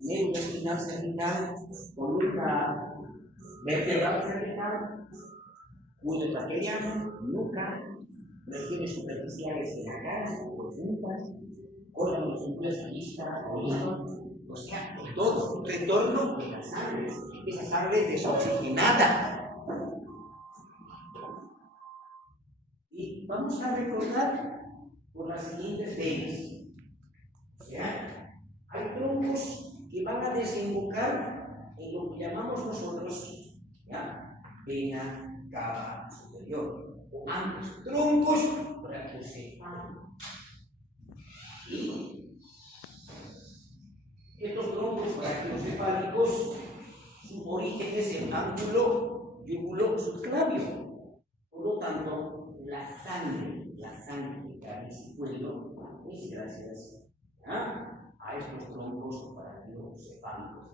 médula espinal cervical, columna vertebral cervical, cuello tracheiano, nuca, regiones superficiales de la cara, profundas, órganos incluidos en vista, oído, o sea, de todo, retorno de la sangre, esa sangre desoxigenada. Y vamos a recordar por las siguientes venas. O sea, hay troncos que van a desembocar en lo que llamamos nosotros, ¿ya?, vena cava superior, o antes, troncos brachiocefálicos. Y estos troncos brachiocefálicos, su origen es el ángulo yugulo-subclavio. Por lo tanto, la sangre que cae en cuello es gracias a estos troncos brachiocefálicos.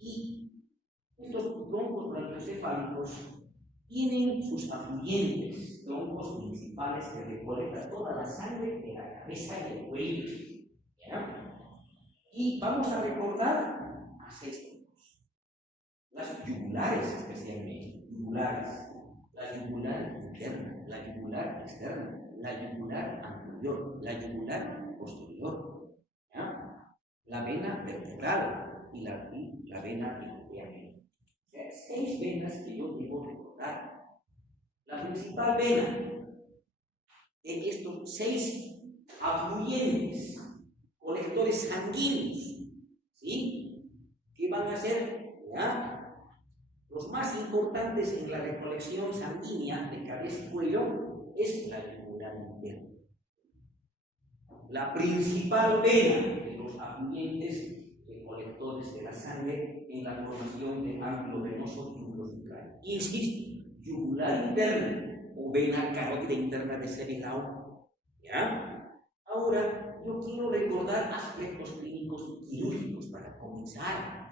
Y estos troncos brachiocefálicos tienen sus afluentes, troncos principales que recolectan toda la sangre de la cabeza y del cuello. ¿Ya? Y vamos a recordar a 6 troncos. Las yugulares, especialmente, yugulares. La yugular interna, la yugular externa, la yugular anterior, la yugular posterior, ¿ya?, la vena vertebral y la vena iliaca. O sea, 6 venas que yo debo recordar. La principal vena de estos 6 afluentes, colectores sanguíneos, ¿sí?, que van a ser, ¿ya?, los más importantes en la recolección sanguínea de cabeza y cuello, es la yugular interna. La principal vena de los afluentes recolectores de la sangre en la formación de ángulo venoso yugulo-subclavio. Insisto, yugular interna o vena carótida interna de Senegal. ¿Ya? Ahora, yo quiero recordar aspectos clínicos quirúrgicos para comenzar.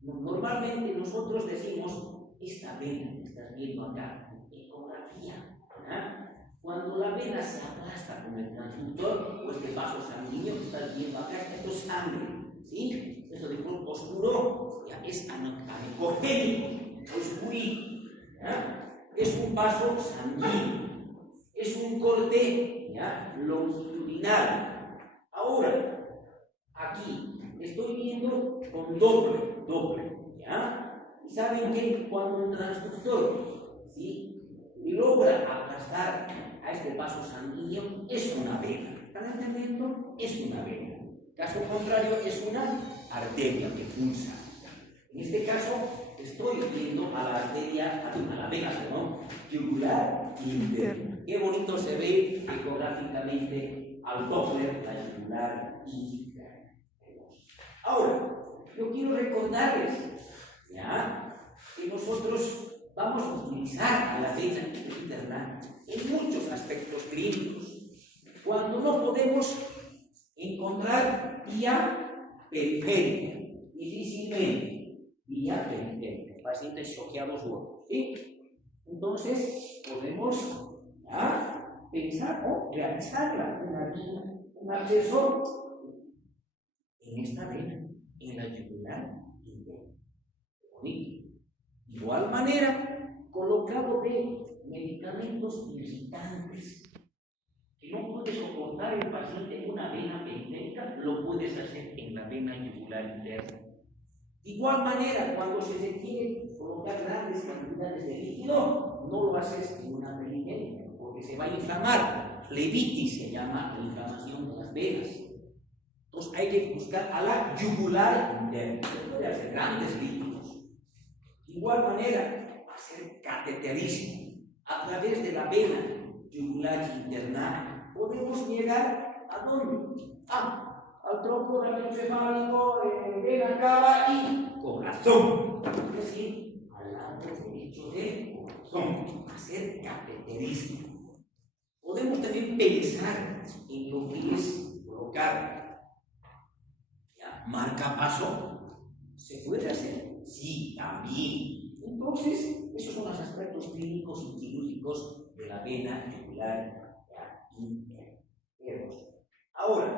Normalmente nosotros decimos, esta vena que estás viendo acá, ecografía, ¿verdad? Cuando la vena se aplasta con el transductor, pues el vaso sanguíneo que estás viendo acá, esto es sangre, ¿sí? Eso de color oscuro, ya es anecogénico, oscurito, ¿ya? Es un vaso sanguíneo, es un corte, ¿ya?, longitudinal. Ahora, aquí estoy viendo con Doppler, ¿ya? Y saben que cuando el transductor, ¿sí?, logra aplastar a este vaso sanguíneo, es una vena. ¿Están entendiendo? Es una vena. Caso contrario, es una arteria que pulsa. En este caso, estoy viendo a la arteria, a la vena, yugular interna. Qué bonito se ve ecográficamente al Doppler la yugular interna. Ahora, yo quiero recordarles, ¿ya?, que nosotros vamos a utilizar a la vena interna en muchos aspectos clínicos. Cuando no podemos encontrar vía periférica, difícilmente vía periférica, pacientes choqueados u otros, ¿sí? Entonces, podemos, ¿ya?, pensar o realizar un acceso en esta vena, en la yugular interna. De igual manera, colocado de medicamentos irritantes que no puede soportar el paciente en una vena periférica, lo puedes hacer en la vena yugular interna. De igual manera, cuando se requiere colocar grandes cantidades de líquido, no lo haces en una periférica, porque se va a inflamar. Flebitis se llama la inflamación de las venas. Entonces hay que buscar a la yugular interna. Se puede hacer grandes líquidos. De igual manera, hacer cateterismo a través de la vena yugular interna. Podemos llegar ¿a dónde? Al tronco brachiocefálico, vena cava y corazón. Es decir, al lado derecho del corazón. Hacer cateterismo. Podemos también pensar en lo que es colocar, ¿ya?, marcapaso. ¿Se puede hacer? Sí, también. Entonces, esos son los aspectos clínicos y quirúrgicos de la vena yugular interna. Ahora,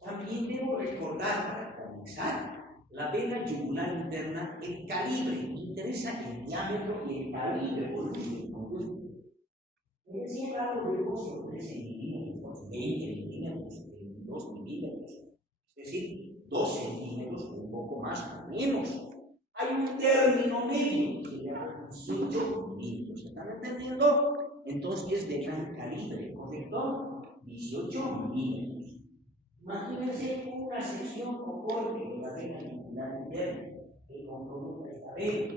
también debo recordar, para comenzar, la vena yugular interna, el calibre, me interesa el diámetro y el calibre volumino. Me decía algo de 12 o 13 milímetros, 20 milímetros, 22 milímetros, es decir, 2 centímetros, un poco más o menos. Hay un término medio que se llama 18 milímetros. ¿Están entendiendo? Entonces es de gran calibre, ¿correcto? 18 milímetros. Imagínense una sección o corte de la vena yugular interna que comprometa esta vena.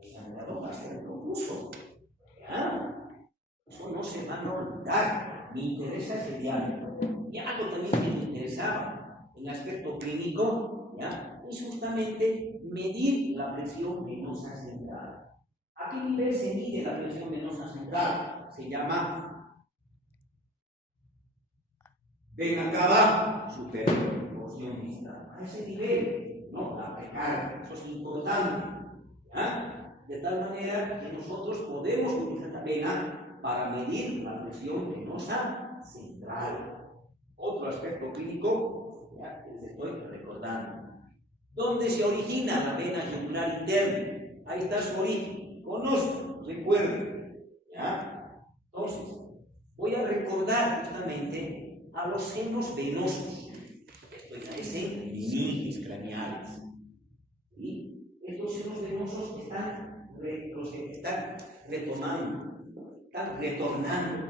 El sangrado va a ser profuso. ¿Ya? Eso no se van a olvidar. Me interesa ese diámetro. Y algo también que me interesaba en aspecto clínico, ¿ya? Es justamente medir la presión venosa central. ¿A qué nivel se mide la presión venosa central? Se llama vena cava superior, porción distal. A ese nivel, no, la precarga, eso es importante. ¿Ya? De tal manera que nosotros podemos utilizar la vena para medir la presión venosa central. Otro aspecto clínico, ya que les estoy recordando. ¿Dónde se origina la vena yugular interna? Ahí está su origen. Conozcan, recuerden. ¿Ya? Entonces, voy a recordar justamente a los senos venosos. Esto parecen meninges craneales. ¿Sí? Estos senos venosos están retomando, están retornando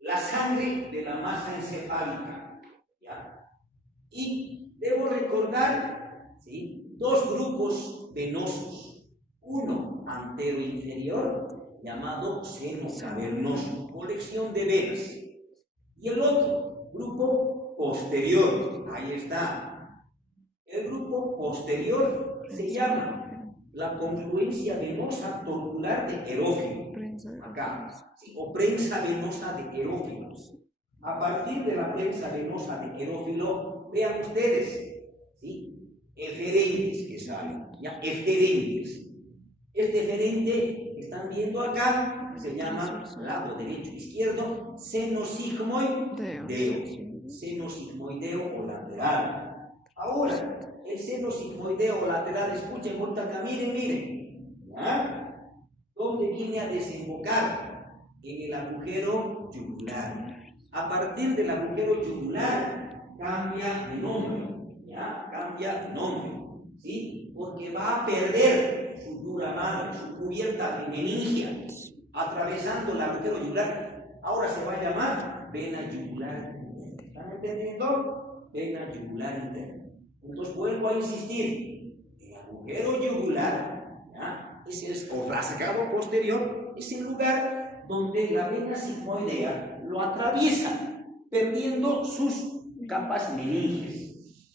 la sangre de la masa encefálica. ¿Ya? Y debo recordar, ¿sí?, dos grupos venosos. Uno antero-inferior, llamado seno cavernoso, colección de venas. Y el otro, grupo posterior. Ahí está. El grupo posterior se llama la confluencia venosa tortular de Querófilo. Acá, ¿sí?, o prensa venosa de Querófilo. A partir de la prensa venosa de Querófilo, vean ustedes, ¿sí?, eferentes que salen, ya, eferentes. Este eferente que están viendo acá se llama lado derecho izquierdo seno sigmoideo, seno sigmoideo o lateral. Ahora, el seno sigmoideo o lateral, escuchen por acá, miren, ¿ya? ¿Dónde viene a desembocar? En el agujero yugular. A partir del agujero yugular cambia de nombre, ¿ya? Cambia de nombre, ¿sí? Porque va a perder su dura madre, su cubierta de meningia, atravesando el agujero yugular. Ahora se va a llamar vena yugular interna. ¿Están entendiendo? Vena yugular interna. Entonces vuelvo a insistir, el agujero yugular, ¿ya?, es el rasgado posterior, es el lugar donde la vena sigmoidea lo atraviesa, perdiendo sus capas meninges,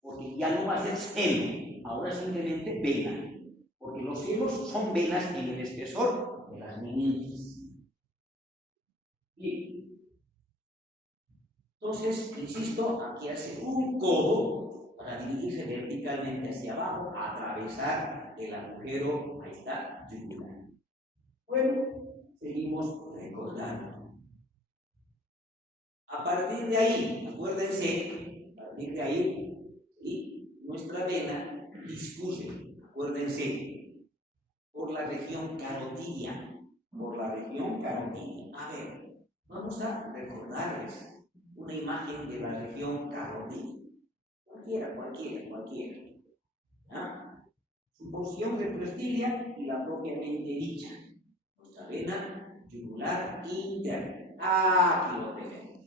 porque ya no va a ser seno, ahora simplemente vena, porque los senos son venas en el espesor de las meninges. Bien, entonces, insisto, aquí hace un codo para dirigirse verticalmente hacia abajo, atravesar el agujero, ahí está, yugular. Bueno, seguimos recordando. A partir de ahí, acuérdense, a partir de ahí, ¿sí?, nuestra vena discurre, acuérdense, por la región carotidia, A ver, vamos a recordarles una imagen de la región carotidia. Cualquiera. ¿Ah? Su porción retroestilia y la propiamente dicha, nuestra vena yugular interna. Aquí lo tenemos.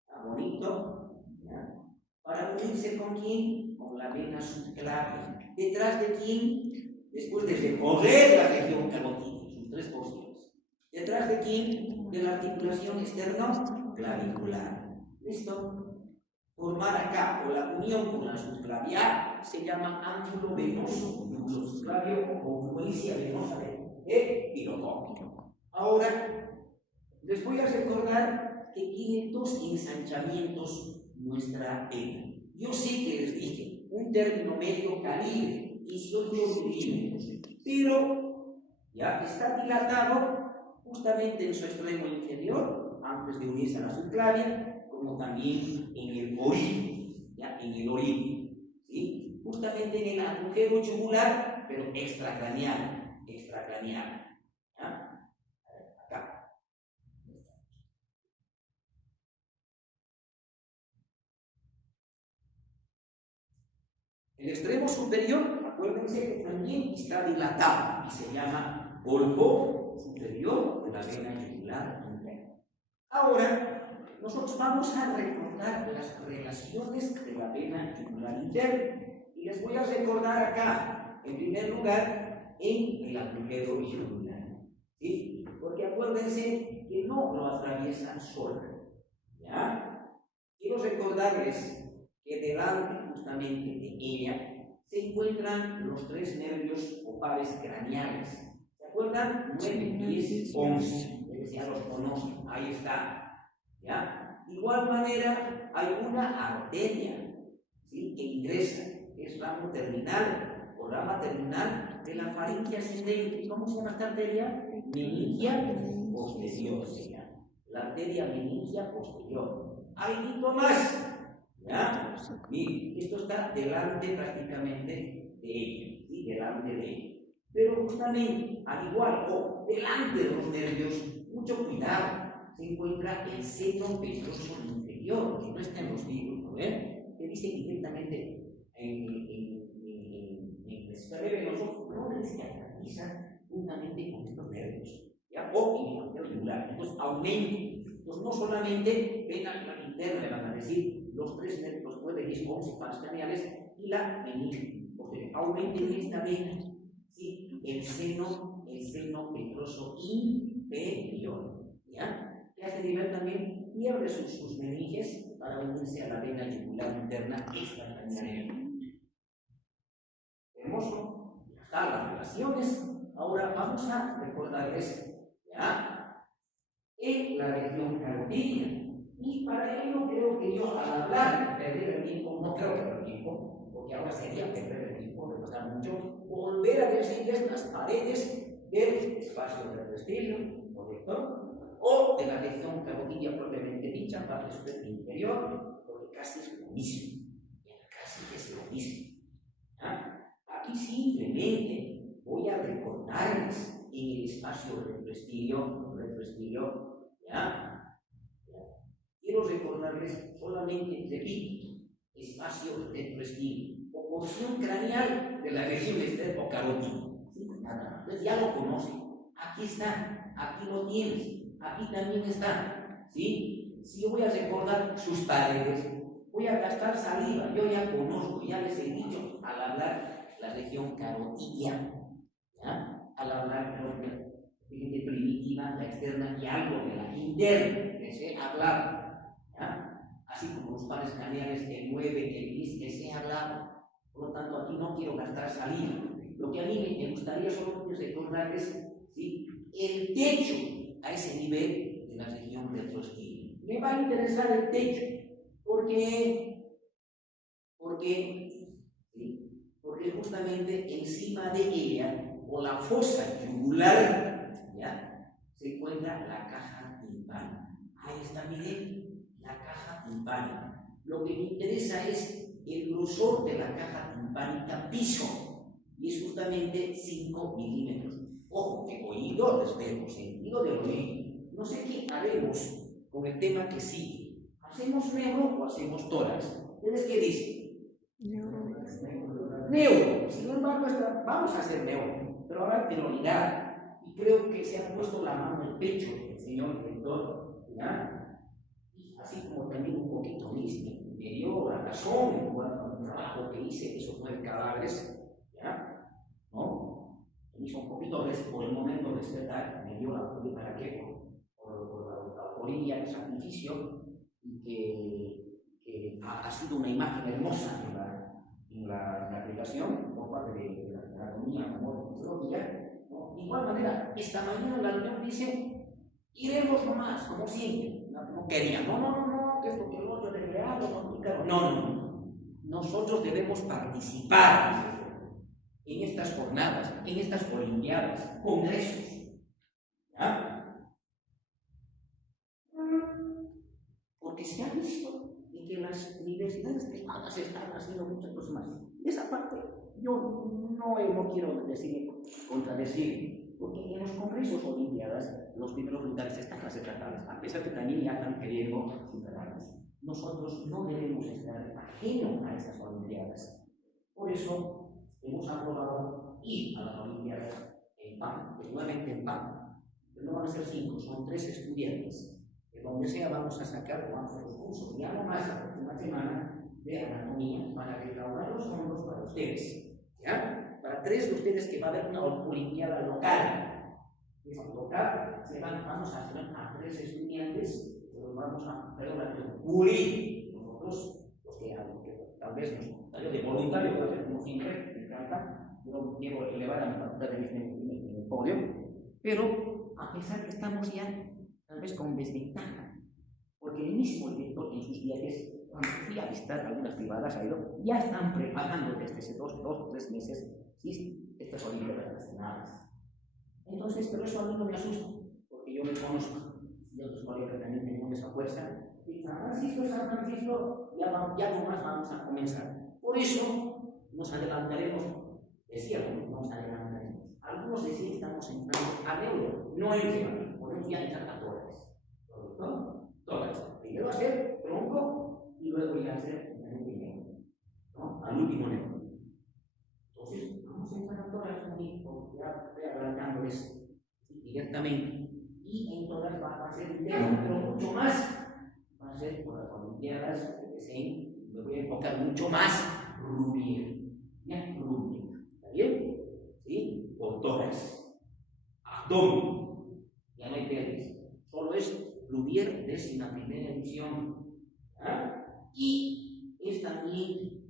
Está bonito. ¿Ya? Para unirse con quién? Con la vena subclavia. ¿Detrás de quién? Después de recorrer la región carotidia, sus tres porciones. ¿Detrás de quién? De la articulación externo-clavicular. ¿Listo? Formar acá, o la unión con la subclavial, se llama ángulo venoso, ángulo subclavio o confluencia venosa de Pirotópico. Ahora, les voy a recordar que tiene dos ensanchamientos nuestra vena. Yo sí que les dije, un término medio calibre, 18 milímetros, pero ya está dilatado justamente en su extremo inferior, antes de unirse a la subclavia, como también en el origen, ¿ya? En el origen, ¿sí? Justamente justamente en el agujero yugular, pero extracraneal, extracraneal. ¿Ya? Acá. El extremo superior, acuérdense que también está dilatado y se llama bulbo superior de la vena yugular interna. Ahora, nosotros vamos a recordar las relaciones de la vena yugular interna. Y les voy a recordar acá, en primer lugar, en el agujero yugular. ¿Sí? Porque acuérdense que no lo atraviesa sola. ¿Ya? Quiero recordarles que delante justamente de ella se encuentran los 3 nervios o pares craneales. ¿Se acuerdan? 9, 10, 11. Ustedes ya los conocen. Ahí está. ¿Ya? De igual manera, hay una arteria, ¿sí?, que ingresa, que es ramo terminal o rama terminal de la faringe ascendente. ¿Cómo se llama esta arteria? Meningia posterior se llama. La arteria meningia posterior. Hay algo más. ¿Ya? Miren, esto está delante prácticamente de ella, ¿sí? Delante de ella. Pero justamente, al igual o delante de los nervios, mucho cuidado, se encuentra el seno petroso inferior, que no está en los libros, ¿no ven? Que dice directamente en breve los ojos, no les caracteriza juntamente con estos nervios, ¿ya? O en el agujero yugular. Entonces, aumenten. Entonces, no solamente ven a la interna, le van a decir los 3 nervios, los 9, 10, 11 pares craneales y la meninge, porque aumenten esta vena, ¿sí? El seno petroso inferior, ¿ya? Que a este nivel también pierde sus meninges para unirse a la vena yugular interna extracraneal. Hermoso, ya están las relaciones. Ahora vamos a recordarles, ¿ya?, en la región carotídea. Y para ello creo que yo, al hablar de perder el tiempo, no creo que perder el tiempo, porque ahora sería perder el tiempo, repasar mucho, volver a decirles las paredes del espacio del respiro, ¿correcto? O de la región carotídea propiamente dicha, parte superior inferior, porque casi es lo mismo. Casi es lo mismo. ¿Ah? Aquí simplemente voy a recordarles en el espacio retroestilio, ¿ya? Quiero recordarles solamente, repito, espacio retroestilio o porción craneal de la región esternocarótida. Entonces ya lo conocen. Aquí está, aquí lo tienes, aquí también está. ¿Sí? Si yo voy a recordar sus paredes, voy a gastar saliva, yo ya conozco, ya les he dicho al hablar la región carotidia, ¿ya? Al hablar de primitiva, la externa y algo de la interna, les he hablado, ¿ya? Así como los pares craneales, el 9, el 10, les he hablado. Por lo tanto, aquí no quiero gastar saliva. Lo que a mí me gustaría solo recordarles, ¿sí?, el techo a ese nivel de la región retroestilio. Me va a interesar el techo, porque justamente encima de ella, o la fosa yugular, ¿ya?, se encuentra la caja timpánica. Ahí está, miren, la caja timpánica. Lo que me interesa es el grosor de la caja timpánica piso, y es justamente 5 milímetros. Ojo, que oído respeto, sentido del oído. No sé qué haremos con el tema que sigue. ¿Hacemos neuro o hacemos tórax? ¿Ustedes qué dicen? Neuro. Sin embargo, vamos a hacer neuro, pero ahora prioridad. Y creo que se ha puesto la mano en el pecho el señor director, ¿ya? Y así como también un poquito me dio la razón en cuanto al trabajo que hice, esos 9 cadáveres, ¿ya? ¿No? Me hizo un poquito por el momento despertar, me dio la autoridad para qué, por la autoría del sacrificio, y que ha sido una imagen hermosa en la aplicación por parte de la anatomía como fisiología, ¿no? De igual manera, esta mañana la reunión dice, iremos nomás, como siempre. No quería, no, que esto que el otro recreado, no. Nosotros debemos participar en estas jornadas, en estas olimpiadas, congresos. ¿Ya? Porque se ha visto que las universidades privadas están haciendo muchas cosas más. esa parte yo no quiero contradecir, porque en los congresos olimpiadas los primeros lugares están clasificados, a pesar que también ya están queriendo superarnos. Nosotros no debemos estar ajenos a esas olimpiadas. Por eso hemos aprobado ir a las olimpiadas en PAN, nuevamente en PAN. Pero no van a ser 5, son 3 estudiantes. De donde sea vamos a sacar, vamos a hacer los cursos, ya no más la próxima semana, de anatomía, para recaudar los fondos para ustedes. ¿Ya? Para 3 de ustedes que va a haber una olimpiada local. Vamos a hacer a 3 estudiantes, los vamos a pulir. Nosotros, los que tal vez nos salió de voluntario, que hacemos siempre, me encanta, yo quiero elevar a mi facultad en el podio, pero a pesar que estamos ya tal vez con desventaja, porque el mismo director en sus viajes, cuando fui a visitar algunas privadas, ya están preparando desde hace 2 o 3 meses estas olimpiadas nacionales. Entonces, pero eso a mí no me asusta, porque yo me conozco, y otros colegas también tenemos esa fuerza, y San Francisco, ya no más vamos a comenzar. Por eso nos adelantaremos, decíamos, nos adelantaremos. Algunos decían que estamos entrando al euro, no en tema, podemos ya entrar a dólares. ¿No? Dólares. Primero hacer tronco y luego ya hacer dinero, ¿no? Al último negocio. Entonces, vamos a entrar a dólares ya adelantándoles directamente. Y en dólares va a ser dinero, pero mucho más. Va a ser por las olimpiadas que deseen, me voy a enfocar mucho más Rubier. ¿Ya? Rubier. ¿Está bien? ¿Sí? Por dólares. Abdomen. Ya no hay pérdida. Solo es Rubier, 11ª edición. ¿Ah? Y es también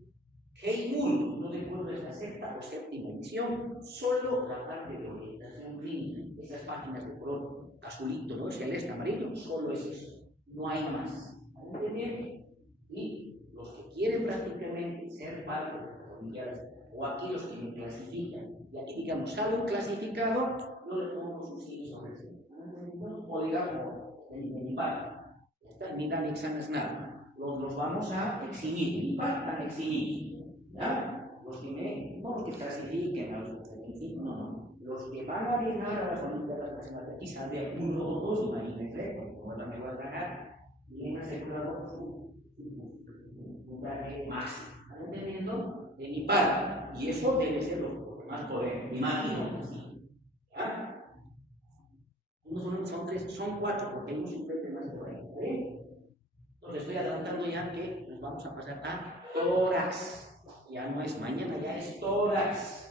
Heimul, no recuerdo esta 6ª o 7ª edición, solo la parte de orientación clínica, esas páginas de color azulito, ¿no? Celeste, amarillo, solo es eso, no hay más. ¿Entienden? Y los que quieren prácticamente ser parte de las olimpiadas, o aquellos que me clasifican, y aquí digamos, sale un clasificado, yo le pongo su sí sobre sí. O digamos, de mi parte, ni dan exámenes nada, los vamos a eximir, de mi parte están eximidos. ¿Ya? Los que clasifiquen a los 25, no. Los que van a llegar a las olimpiadas nacionales, aquí sale 1 o 2, imagínense, como también voy a ganar, y han asegurado su puntaje máximo. ¿Están entendiendo? De mi parte. Y eso debe ser lo que más poder, me imagino que sí. ¿Ya? Son 4, porque hay un suplente más por ahí. Entonces estoy adelantando ya que nos vamos a pasar a tórax. Ya no es mañana, ya es tórax.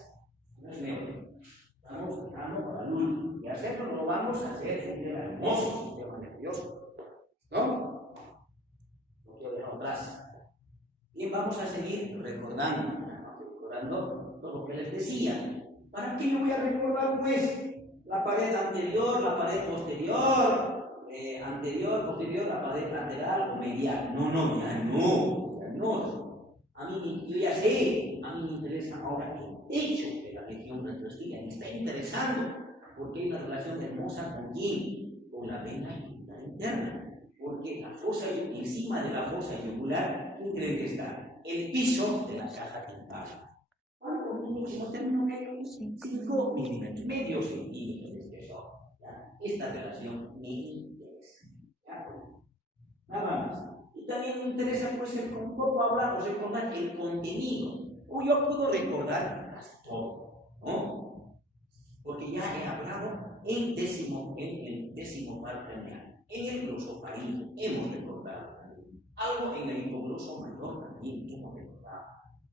No es neuro. Estamos dejando para el último. Y hacerlo lo vamos a hacer en el hermoso sistema nervioso. ¿No? No quiero dejar atrás. Bien, vamos a seguir recordando todo lo que les decía. ¿Para qué yo voy a recordar, pues? La pared anterior, la pared posterior, posterior, la pared lateral o medial. No, ya no. A mí, yo ya sé, a mí me interesa ahora el hecho de la región retrosquilla, me está interesando, porque hay una relación hermosa con quién, con la vena yugular interna, porque la fosa encima de la fosa yugular, ¿quién cree que está? El piso de la caja dental. ¿Cuánto milímetros? No termino que 5 milímetros, medio centímetro de espesor. Esta relación me interesa. Nada más. Y también me interesa, pues, un poco hablar, recordar el contenido. O yo puedo recordar casi todo, ¿no? Porque ya he hablado en el décimo par craneal, en el glosofaringo hemos recordado también. Algo en el hipogloso mayor también hemos recordado,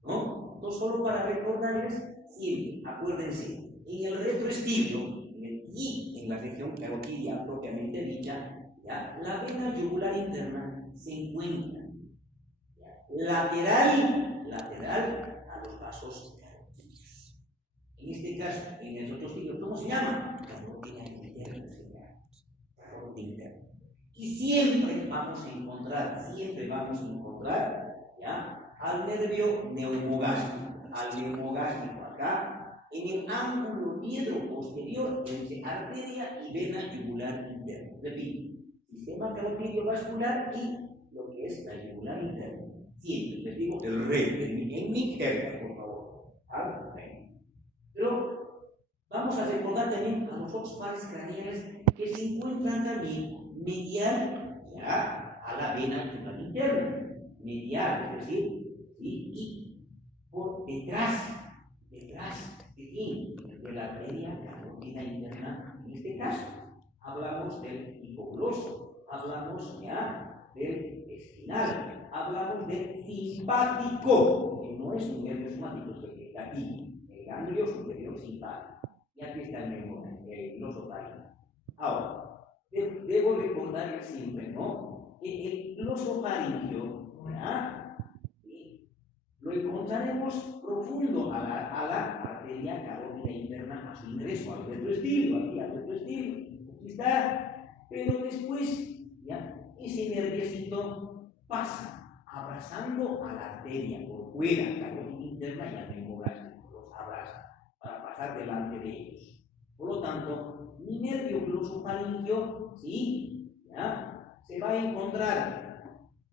¿no? Entonces, solo para recordarles, siempre, acuérdense, en el retroestibio, y en la región carotidia propiamente dicha, ¿ya? La vena yugular interna se encuentra lateral a los vasos carotídeos. En este caso, en el retroestibio, ¿cómo se llama? Carótida interna. Carótida interna. Y siempre vamos a encontrar, ¿ya? Al nervio neumogástrico, acá, en el ángulo diedro posterior entre arteria y vena yugular interna. Repito, sistema carotidio vascular y lo que es la yugular interna. Siempre les digo el rey, en mi jerga, por favor. ¿vale? Pero vamos a recordar también a los otros pares craneales que se encuentran también medial ya a la vena tubular interna, medial, es decir, y por detrás de la arteria carótida interna, en este caso. Hablamos del hipogloso, hablamos ya del espinal, hablamos del simpático, que no es un nervio somático, es vegetativo, el ganglio superior simpático. Y aquí está el glosofaringio. Ahora, debo recordar siempre, ¿no? Que el glosofaringio, ¿verdad? Lo encontraremos profundo a la arteria carótida interna, a su ingreso al retroestilo, aquí al retroestilo. Aquí está, pero después, ya, ese nerviosito pasa abrazando a la arteria por fuera, carótida interna y al neumogástrico, los abraza para pasar delante de ellos. Por lo tanto, mi nervio glosofaringio, ¿sí? ¿Ya? Se va a encontrar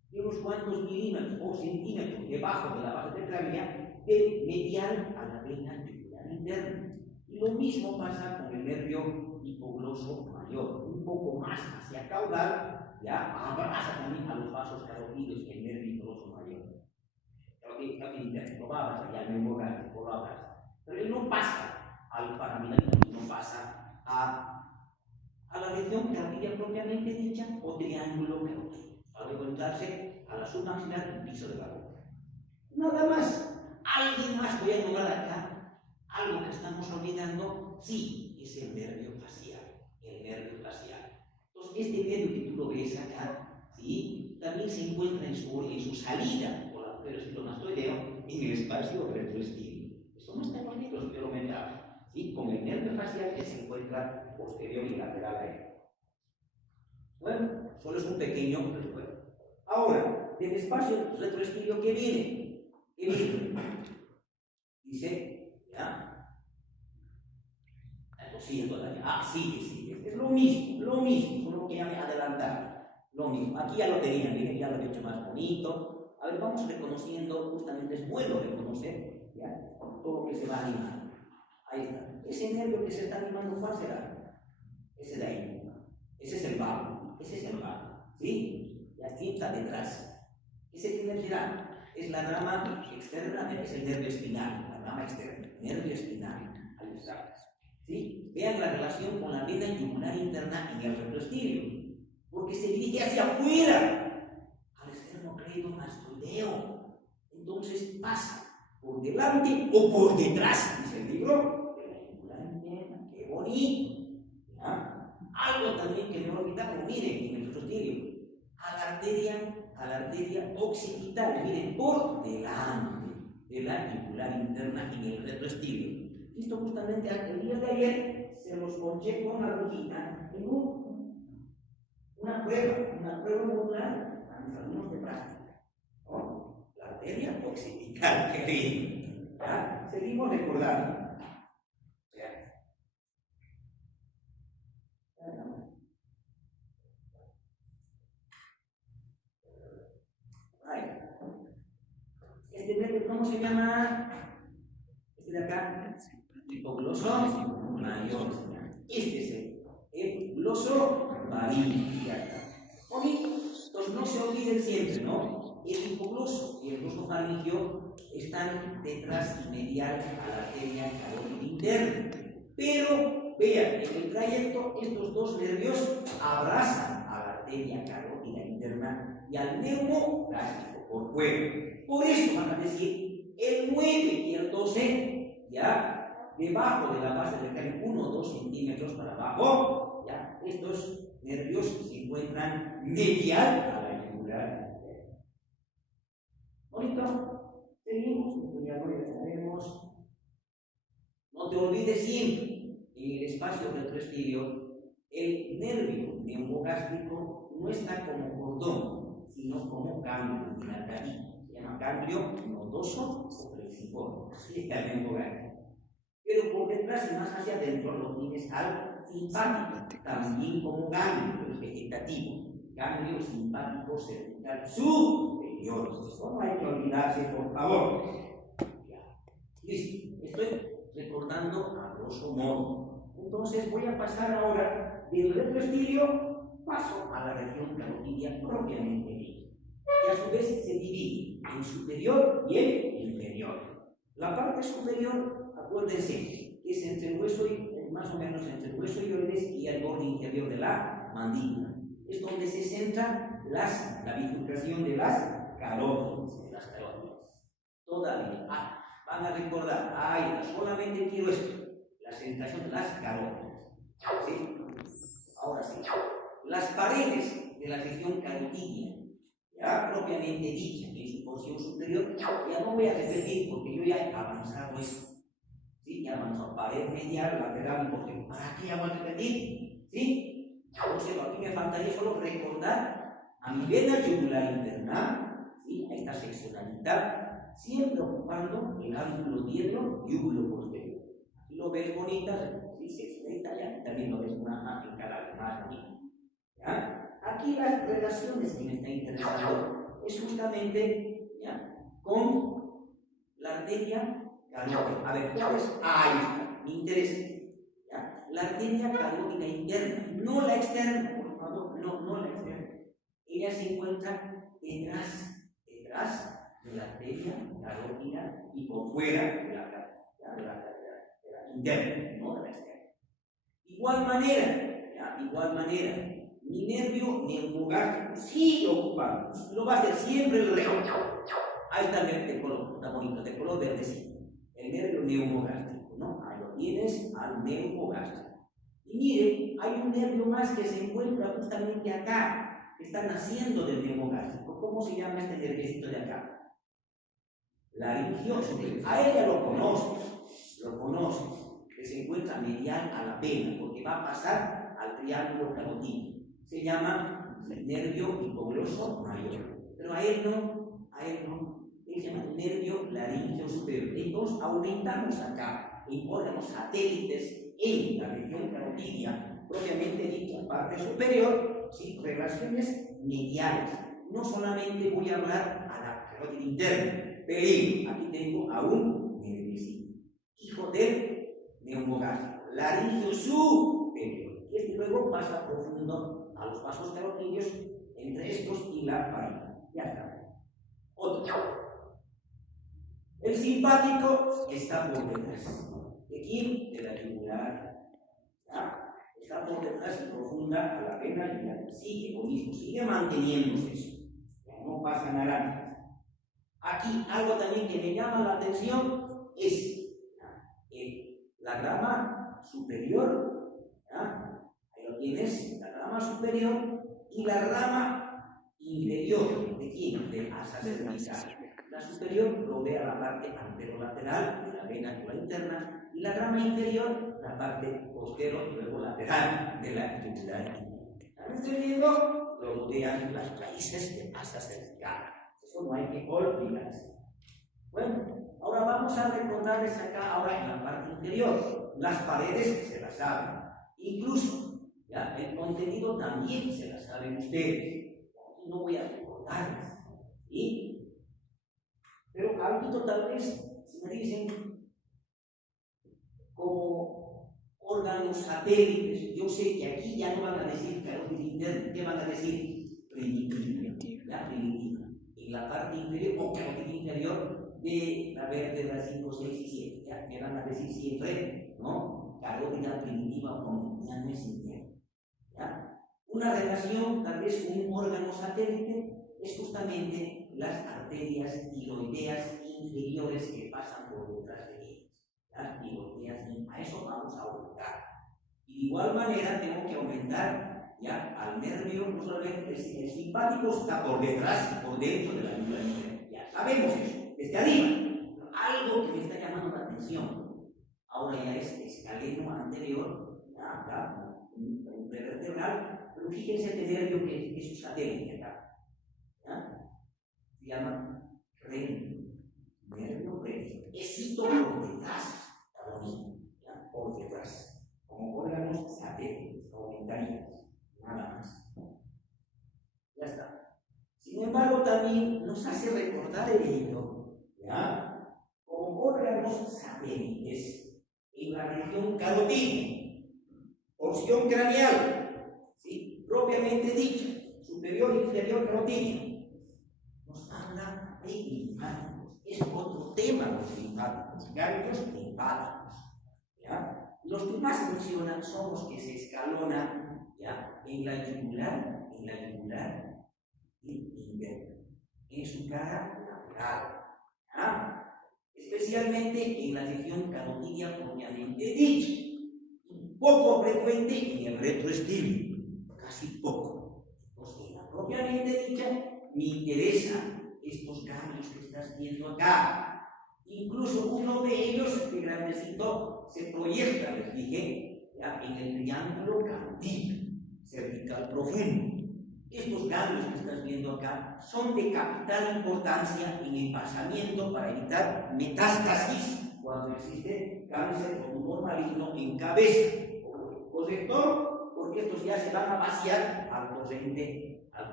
de unos cuantos milímetros o centímetros debajo de la base tráquea de medial a la vena tubular interna. Y lo mismo pasa con el nervio hipogloso mayor, un poco más hacia caudal, ya abraza también a los vasos carotídeos el nervio hipogloso mayor. Lo va a abrazar, ya el neumogástrico lo abraza. Pero él no pasa al paramidal, no pasa a la región carotídea propiamente dicha o triángulo carotídeo. Al encontrarse a la submaxilar del piso de la boca. Nada más. Alguien más voy a nombrar acá. Algo que estamos olvidando, sí, es el nervio facial. El nervio facial. Entonces, este nervio que tú lo ves acá, ¿sí? También se encuentra en su salida por el agujero escleromastoideo en el espacio retroestilo. Eso no está en los libros que lo mencionamos, ¿sí? Con el nervio facial que se encuentra posterior y lateral a él. Bueno, solo es un pequeño recuerdo. Ahora, del espacio retroestilo que viene, dice, ¿ya? Sigue todavía. Sigue. Es lo mismo, solo que ya me adelantaron. Lo mismo, aquí ya lo tenían, miren, ya lo he hecho más bonito. A ver, vamos reconociendo, justamente es bueno reconocer, ¿ya? Todo lo que se va animando. Ahí está. Ese nervio que se está animando, ¿cuál será? Ese de ahí. Ese es el vago, ¿sí? Y aquí está detrás. Ese que será es la rama externa, es el nervio espinal, la rama externa, nervio espinal. Ahí está. ¿Sí? Vean la relación con la vena yugular interna en el retroestilo, porque se dirige hacia afuera, al esternocleidomastoideo. Entonces pasa por delante o por detrás, dice el libro, de la yugular interna. ¡Qué bonito! ¿Ya? Algo también que me he olvidado, miren, en el retroestilo, a la arteria occipital, miren, por delante de la yugular interna en el retroestilo. Esto justamente el día de ayer se los ponché con una agujita en una prueba modular a mis alumnos de práctica, ¿no? La arteria occipital, qué bien. ¿Ya? Seguimos recordando. Este nervio, ¿cómo se llama? Este de acá, hipogloso mayor. Este es el gloso varín. Entonces no se olviden siempre, ¿no? El hipogloso y el gloso faringio están detrás y medial a la arteria carótida interna. Pero, vean, en el trayecto estos dos nervios abrazan a la arteria carótida interna y al neumogástrico por fuera. Por eso van a decir el 9 y el 12, ya, debajo de la base del cráneo, 1 o 2 centímetros para abajo, ya, estos nervios se encuentran medial a la yugular. ¿Bonito? Seguimos, esto ya lo sabemos. No te olvides siempre, en el espacio retroestilo, el nervio neumogástrico no está como cordón, sino como ganglio dilatadito. Se llama ganglio nodoso o plexiforme. Así está el neumogástrico. Pero por detrás y más hacia adentro lo tienes al simpático, también como ganglio, pero es vegetativo. Ganglio simpático cervical superior. No hay que olvidarse, por favor. Ya. Listo. estoy recordando a grosso modo. Entonces voy a pasar ahora del retroestilio, paso a la región carotidia propiamente dicha, que a su vez se divide en superior y en inferior. La parte superior, acuérdense, es entre el hueso y, más o menos entre el hueso ioides y el borde inferior de la mandíbula. Es donde se centra la bifurcación de las carótidas. Todavía van a recordar, solamente quiero esto, la centración de las carótidas. ¿Sí? Ahora sí, las paredes de la región carotidia, ya propiamente dicha, en su porción superior, ya no voy a repetir porque yo ya he avanzado eso. ¿Sí? Ya he avanzado pared medial, lateral y posterior. ¿Para qué ya voy a repetir? ¿Sí? Entonces aquí me faltaría solo recordar a mi vena yugular interna, ¿sí? A esta seccionalidad, siempre ocupando el ángulo dietro y yúgulo posterior. Aquí lo ves bonita, ¿sí? Seccionalidad, ya también lo ves más en cada más bonita. ¿Ya? Aquí las relaciones que me están interesando es justamente, ¿ya?, con la arteria carótida. A ver, ¿cuál es? Ahí está, me interesa. ¿Ya? La arteria carótida interna, no la externa, por favor, no la externa. Ella se encuentra detrás de la arteria carótida y por fuera de la interna, no de la externa. Igual manera, mi nervio neumogástrico sigue ocupando, lo va a hacer siempre el reo. Ahí está de color, está bonito, de color verdecito. El nervio neumogástrico, ¿no? Ahí lo tienes, al neumogástrico. Y mire, hay un nervio más que se encuentra justamente acá, que está naciendo del neumogástrico. ¿Cómo se llama este nerviecito de acá? Laringio. A ella lo conoces, que se encuentra medial a la vena, porque va a pasar al triángulo carotídeo. Se llama el nervio hipogloso mayor. Pero a él no. Él se llama nervio laringio superior. Entonces aumentamos acá en órganos satélites en la región carotidia, propiamente dicha parte superior, ¿sí? Relaciones mediales. No solamente voy a hablar a la carótida interna, pero aquí tengo a un nerviecito, hijo del neumogástrico, laringio superior. Y luego pasa profundo a los vasos carotídeos entre estos y la faringe. Ya está. Otro. El simpático está por detrás. ¿De quién? De la yugular. ¿Ya? Está por detrás y profunda a la vena lineal. Sigue lo mismo, sigue manteniéndose eso. Ya no pasa nada. Aquí algo también que me llama la atención es la rama superior. ¿Ya? Ahí lo tienes, la rama superior y la rama inferior. ¿De quién? Del asa cervical. La superior rodea la parte anterolateral de la vena yugular interna y la rama inferior la parte posterior y luego lateral de la yugular interna. ¿Están entendiendo? Lo rodean las raíces del asa cervical. Eso no hay que olvidarse. Bueno, ahora vamos a recordarles acá, ahora en la parte inferior, las paredes se las saben. Incluso, ¿ya?, el contenido también se las saben ustedes. No voy a recordarles. ¿Sí? Pero algo tal vez, si me dicen, como órganos satélites, yo sé que aquí ya no van a decir carótida interna, ¿qué van a decir? Primitiva, ¿ya? Primitiva. En la parte inferior, o carótida inferior de la vértebra 5, 6 y 7, ya me van a decir siempre, ¿no? Carótida primitiva, ya no es interna. ¿Ya? Una relación, tal vez con un órgano satélite, es justamente las arterias tiroideas inferiores que pasan por detrás de ellas. Las tiroideas, a eso vamos a aumentar. Y de igual manera tengo que aumentar, ¿ya?, al nervio, no solamente el simpático está por detrás y por dentro de la médula inferior. Ya sabemos eso, desde arriba. Algo que me está llamando la atención. Ahora ya es escaleno anterior, acá, un prevertebral, pero fíjense el nervio que es su satélite acá. ¿Ya? Se llama renio, nervio renio. Esito por detrás, está bonito, ¿ya? Por detrás, como órganos satélites, aumentaríamos, nada más. Ya está. Sin embargo, también nos hace recordar el hilo, ¿ya?, como órgano órganos satélites en la región carotídea, porción craneal, ¿sí? Propiamente dicha, superior e inferior carotídea. Nos habla de linfáticos. Es otro tema los linfáticos, ganglios linfáticos. ¿Ya? Los que más funcionan son los que se escalonan, ¿ya?, en la yugular interna, en su cara lateral, ¿ya?, especialmente en la región carotidia propiamente dicha, un poco frecuente en el retroestíbulo, casi poco. Entonces, en la propiamente dicha me interesan estos ganglios que estás viendo acá. Incluso uno de ellos, este grandecito, se proyecta, les dije, ya, en el triángulo carotídeo cervical profundo. Estos ganglios que estás viendo acá son de capital importancia en el pasamiento para evitar metástasis cuando existe cáncer o tumor maligno en cabeza. Corrector, porque estos ya se van a vaciar al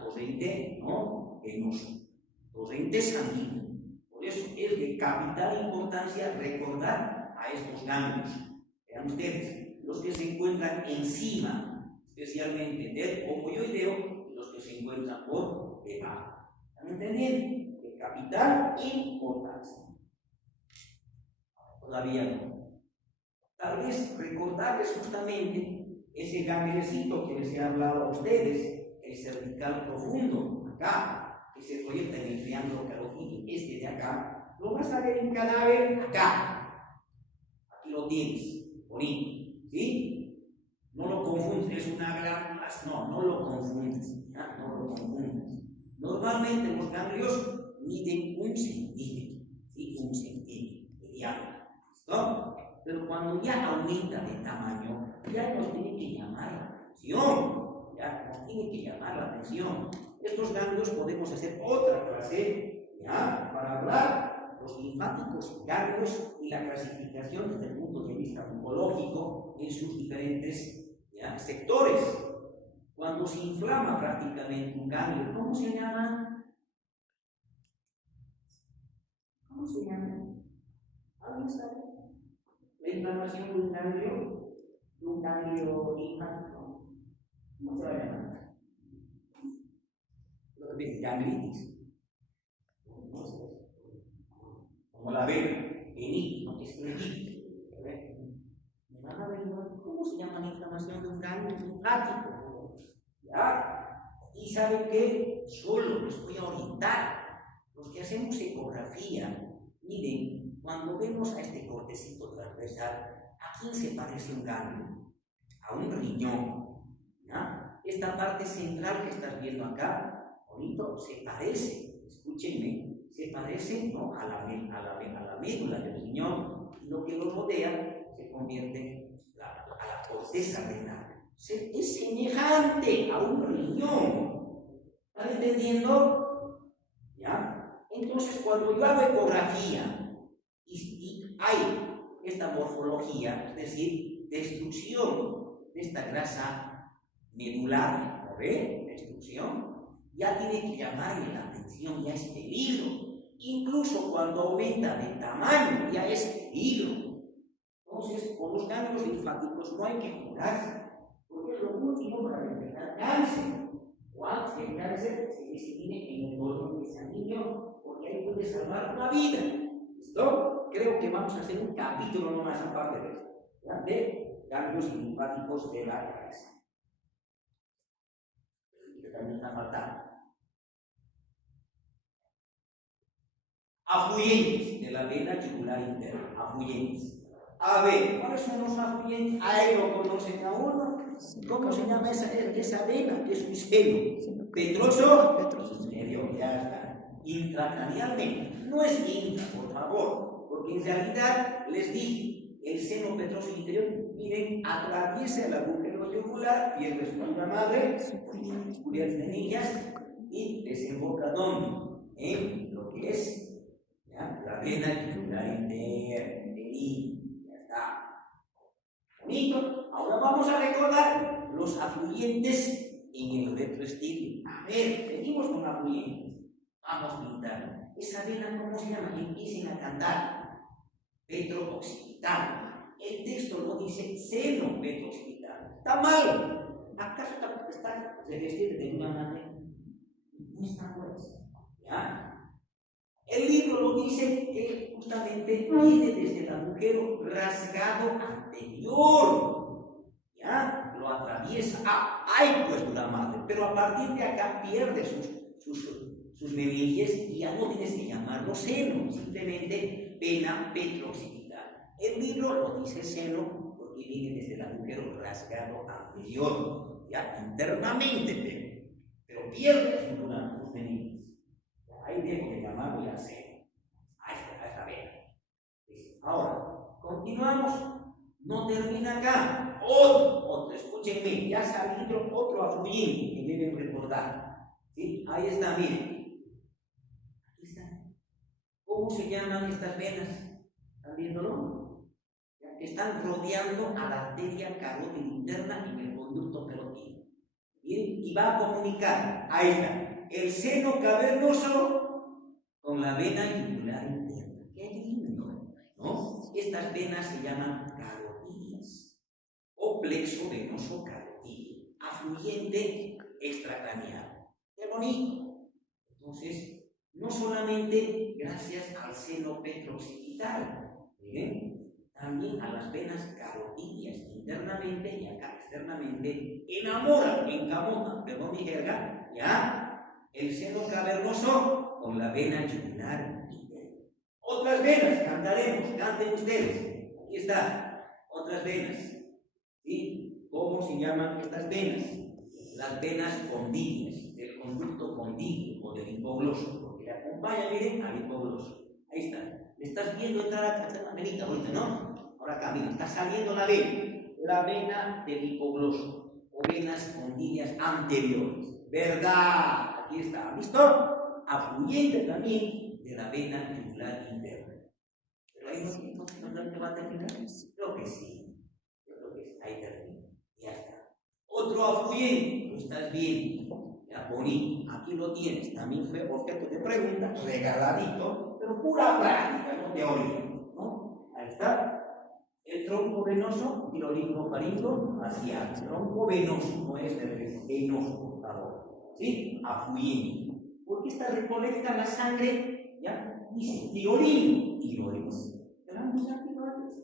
torrente, ¿no?, venoso, torrente sanguíneo. Por eso es de capital importancia recordar a estos ganglios. Vean ustedes, los que se encuentran encima, especialmente del omoioideo, y los que se encuentran por debajo. ¿Están entendiendo? De capital importancia. Todavía no. Tal vez recordarles justamente ese ganglecito que les he hablado a ustedes, el cervical profundo, acá, que se proyecta en el triángulo carotídeo, este de acá, lo vas a ver en cadáver acá. Aquí lo tienes, bonito, ¿sí? No lo confundes, es una glándula, no lo confundes, ¿ya? No lo confundes. Normalmente los ganglios miden 1 centímetro, ¿sí? 1 centímetro de diámetro, ¿no? Pero cuando ya aumenta de tamaño, ya nos tiene que llamar la atención, ya nos tiene que llamar la atención. Estos ganglios podemos hacer otra clase, ya, para hablar los linfáticos ganglios y la clasificación desde el punto de vista oncológico en sus diferentes, ya, sectores. Cuando se inflama prácticamente un ganglio, ¿cómo se llama? ¿Cómo se llama? ¿Alguien sabe? La inflamación de un ganglio linfático, ¿cómo se va a llamar? Lo que es ganglitis. No sé. Como la vena, venitis, ¿no? Es venitis. Me van a averiguar cómo se llama la inflamación de un ganglio linfático. ¿Ya? Y saben que solo les voy a orientar. Los que hacemos ecografía, miren, cuando vemos a este cortecito transversal, ¿a quién se parece un ganglio? A un riñón, ¿ya? Esta parte central que estás viendo acá, bonito, se parece, escúchenme, se parece, ¿no?, a la médula del riñón, y lo que lo rodea se convierte a la corteza renal. Es semejante a un riñón. ¿Están entendiendo? ¿Ya? Entonces, cuando yo hago ecografía y hay esta morfología, es decir, destrucción de esta grasa medular, ¿lo ve? Destrucción, ya tiene que llamarle la atención, ya es peligro. Incluso cuando aumenta de tamaño, ya es peligro. Entonces, con los ganglios linfáticos no hay que curarse, porque es lo último para detectar cáncer. O antes del cáncer se decide en el torrente sanguíneo, porque ahí puede salvar una vida. ¿Listo? Creo que vamos a hacer un capítulo nomás aparte de esto, ¿ya?, de ganglios linfáticos de la cabeza. Que también está faltando. Afluentes de la vena yugular interna. Afluentes. A ver, ¿cuáles son los afluentes? Ahí lo conocen a uno. ¿Cómo se llama esa vena? Que es un seno. Petroso. Medio, ya está. Intracranealmente. No es intra, por favor, porque en realidad les dije, el seno petroso interior, miren, atraviesa el agujero yugular y el respalda madre, cubiertas de niñas, y desemboca ¿dónde? En lo que es, ¿ya?, la vena yugular interna. Ya está. Bonito. Ahora vamos a recordar los afluentes en el retroestíbulo. A ver, seguimos con afluentes. Vamos a pintar. Esa vena, ¿cómo se llama? Empiecen a cantar. petrooccipital. El texto no dice seno petrooccipital. Está mal. ¿Acaso está revestido de una manera? No está pues. ¿Ya? El libro lo dice que justamente viene desde el agujero rasgado anterior. ¿Ya? Lo atraviesa. Hay pues una madre, pero a partir de acá pierde sus meninges y ya no tienes que llamarlo seno, simplemente vena petrooccipital. El libro lo dice seno porque viene desde el agujero rasgado anterior, ya internamente, pero pierde sus meninges. Ahí dejo de llamarlo ya seno. Ahí está vena. Ahora, continuamos. No termina acá. Otro, escúchenme, ya ha salido otro afluente que deben recordar. ¿Sí? Ahí está, miren. Aquí está. ¿Cómo se llaman estas venas? ¿Están viéndolo? Que están rodeando a la arteria carótida interna en el conducto carotino. Bien, y va a comunicar, ahí está, el seno cavernoso con la vena yugular interna. ¡Qué lindo! ¿No? Estas venas se llaman carotídeas o plexo venoso carotídeo, afluyente extracraneal. ¡Qué bonito! Entonces, no solamente gracias al seno petrooccipital, también a las venas carotídeas internamente y acá externamente enamoran, encamotan, perdón mi jerga, ¿ya? El seno cavernoso con la vena yugular interna. Otras venas, cantaremos, canten ustedes. Aquí está, otras venas. ¿Sí? ¿Cómo se llaman estas venas? Las venas condilias, del conducto condilio o del hipogloso, porque le acompaña, miren, al hipogloso. Ahí está. Le estás viendo entrar a la venita ahorita, ¿no? Ahora acá, mira, está saliendo la vena del hipogloso o venas condilias anteriores. ¿Verdad? Aquí está. ¿Listo? Afluyente también de la vena yugular interna. Pero ahí no va a terminar. Creo que sí. Yo creo que sí. Ahí termina. Ya está. Otro afluyente. Lo estás viendo. Ya, bonito. Aquí lo tienes. También fue objeto de pregunta, regaladito, pero pura práctica, no teoría. ¿No? Ahí está. El tronco venoso, tirolingo-faringo, hacia el tronco venoso, no es el venoso, por favor. ¿Sí? Afluyente. Porque esta recolecta la sangre, ¿ya? Dice tirolingo, tiroides. Tenemos tiroides.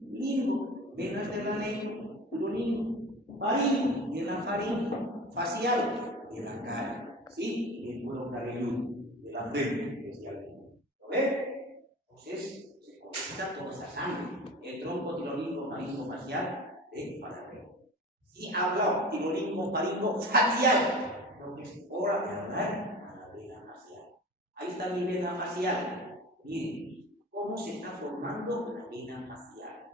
Lingo, venas de la lengua, tirolingo. Faringo, de la faringe. Facial, de la cara. ¿Sí? Y el cuero cabelludo, de la frente, especialmente. ¿Lo ve? Entonces, se conecta toda esa sangre. El tronco tirolingo faringo facial de Farapeo. Y habla tirolingo faringo facial. Creo que es hora de hablar a la vena facial. Ahí está mi vena facial. Miren, cómo se está formando la vena facial.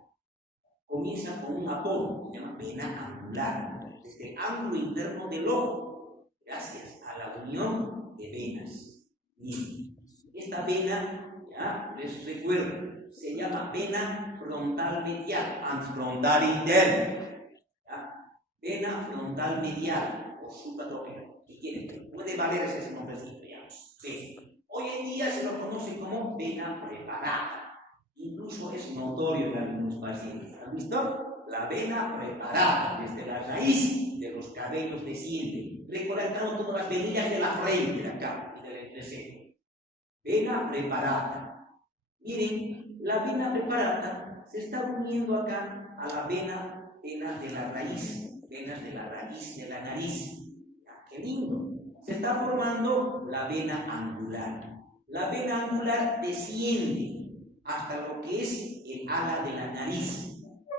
Comienza con un apodo, se llama vena angular, desde el ángulo interno del ojo, gracias a la unión de venas. Miren, esta vena, ya les recuerdo, se llama vena frontal medial, frontal interno. Vena frontal medial o supratropical. Si quieren, puede valer ese nombrecito ya. Hoy en día se lo conoce como vena preparada. Incluso es notorio en algunos pacientes. ¿Han visto? La vena preparada, desde la raíz de los cabellos desciende, recolectando todas las venillas de la frente, de acá y del entrecejo. Vena preparada. Miren, la vena preparada se está uniendo acá a la vena de la raíz, venas de la raíz de la nariz. ¡Qué lindo! Se está formando la vena angular. La vena angular desciende hasta lo que es el ala de la nariz.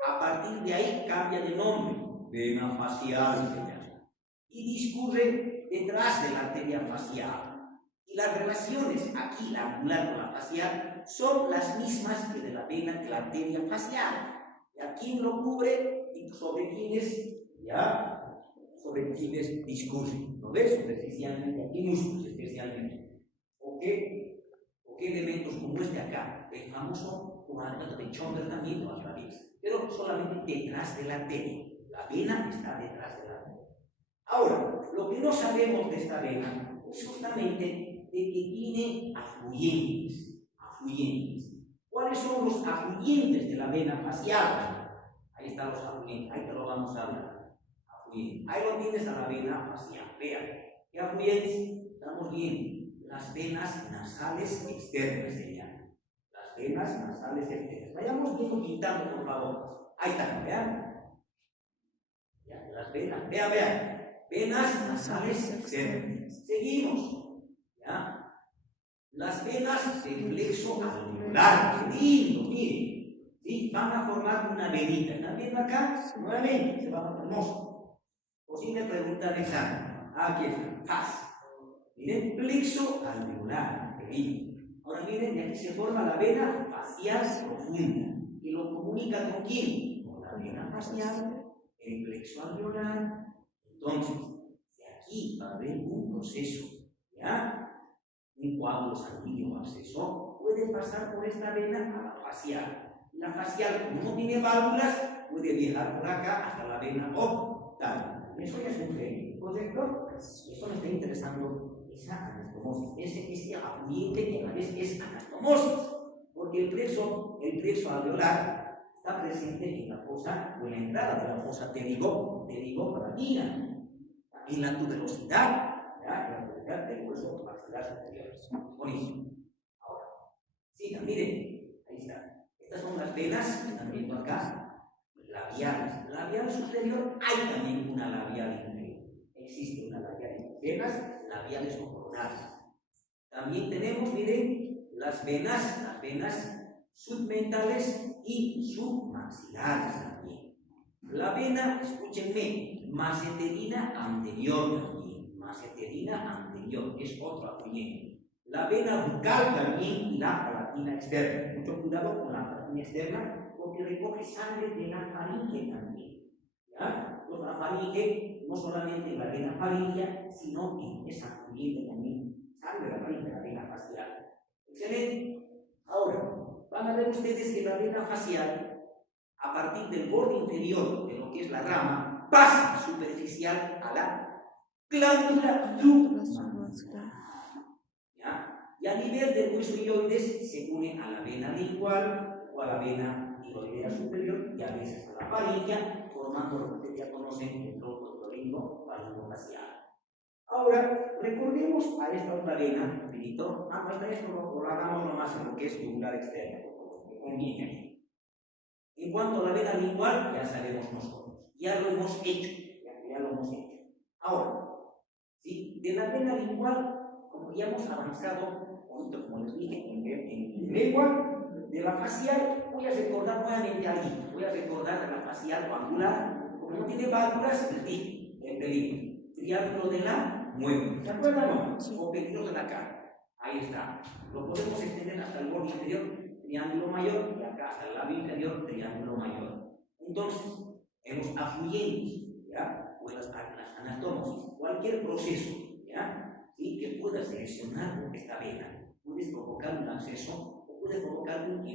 A partir de ahí cambia de nombre, vena facial, y discurre detrás de la arteria facial. Y las relaciones aquí, la angular con la facial, son las mismas que de la vena de la arteria facial. ¿Y a quién lo cubre? Y sobre quiénes, ¿ya? Sobre quiénes discurren, ¿no ves? Superficialmente, aquí músculos especialmente. ¿Ok? ¿Qué elementos como este acá? El famoso cuadrante de Chondra también lo atraviesa, pero solamente detrás de la arteria. La vena está detrás de la arteria. Ahora, lo que no sabemos de esta vena es justamente de que tiene afluyentes. ¿Cuáles son los afluentes de la vena facial? Ahí están los afluentes, ahí te lo vamos a hablar. Afluentes. Ahí lo tienes a la vena facial. Vean, ¿qué afluentes? Estamos bien. Las venas nasales externas se llaman. Las venas nasales externas. Vayamos viendo pintando, por favor. Ahí está, vean. Ya, las venas, vean. Venas nasales externas. Seguimos. ¿Ya? Las venas del plexo alveolar. Lindo, miren. ¿Sí? Van a formar una venita. ¿Están viendo acá? Nuevamente, se va a hermoso. Posible pregunta de examen. Aquí está. Fácil. Miren, plexo alveolar. Ahora miren, de aquí se forma la vena facial profunda. ¿Y lo comunica con quién? Con la vena facial, el plexo alveolar. Entonces, de aquí va a haber un proceso, ¿ya? Un coágulo sanguíneo abscesor puede pasar por esta vena a la facial. La facial, como no tiene válvulas, puede viajar por acá hasta la vena octal. Eso ya es un genio, ¿correcto? Eso me está interesando, esa anastomosis, ese afluente que a la vez es anastomosis, porque el plexo alveolar está presente en la fosa o en la entrada de la fosa pterigo-palatina, en la tuberosidad. Del hueso maxilar superior. Buenísimo. Ahora, sigan, miren, ahí está. Estas son las venas que están viendo acá, labiales. Labial superior, hay también una labial inferior. Existe una labial inferior. Venas labiales o coronales. También tenemos, miren, las venas submentales y submaxilares también. La vena, escúchenme, maseterina anterior también. Maseterina anterior es otro afluente. La vena bucal también y la palatina externa. Mucho cuidado con la palatina externa porque recoge sangre de la faringe también. ¿Ya? Pues la faringe, no solamente en la vena faringea, sino en esa afluente también. Sangre de la faringe, la vena facial. Excelente. Ahora, van a ver ustedes que la vena facial, a partir del borde inferior de lo que es la rama, pasa superficial a la glándula submaxilar. ¿Ya? Y a nivel del hueso hioides se une a la vena lingual o a la vena tiroidea superior y a veces a la faringea, formando lo que ustedes ya conocen el tronco tiroideo faringofacial. Ahora, recordemos a esta otra vena, rapidito. Hasta esto lo hagamos nomás en lo que es yugular externa, que conviene aquí. En cuanto a la vena lingual, ya sabemos nosotros. Ya lo hemos hecho. Ya lo hemos hecho. Ahora, ¿sí? De la vena lingual, como ya hemos avanzado, como les dije, en lengua, de la facial, voy a recordar nuevamente ahí. Voy a recordar la facial angular, como no tiene válvulas, les dije, el peligro. Triángulo de la mueve. ¿Se acuerdan? O peligro de la cara. Ahí está. Lo podemos extender hasta el borde inferior, triángulo mayor, y acá hasta el labio inferior, triángulo mayor. Entonces, en los afluyentes, ¿ya? O en las anastomosis, cualquier proceso, ¿ya? ¿Sí? Que pueda seleccionar esta vena, puede provocar un absceso o puede provocar un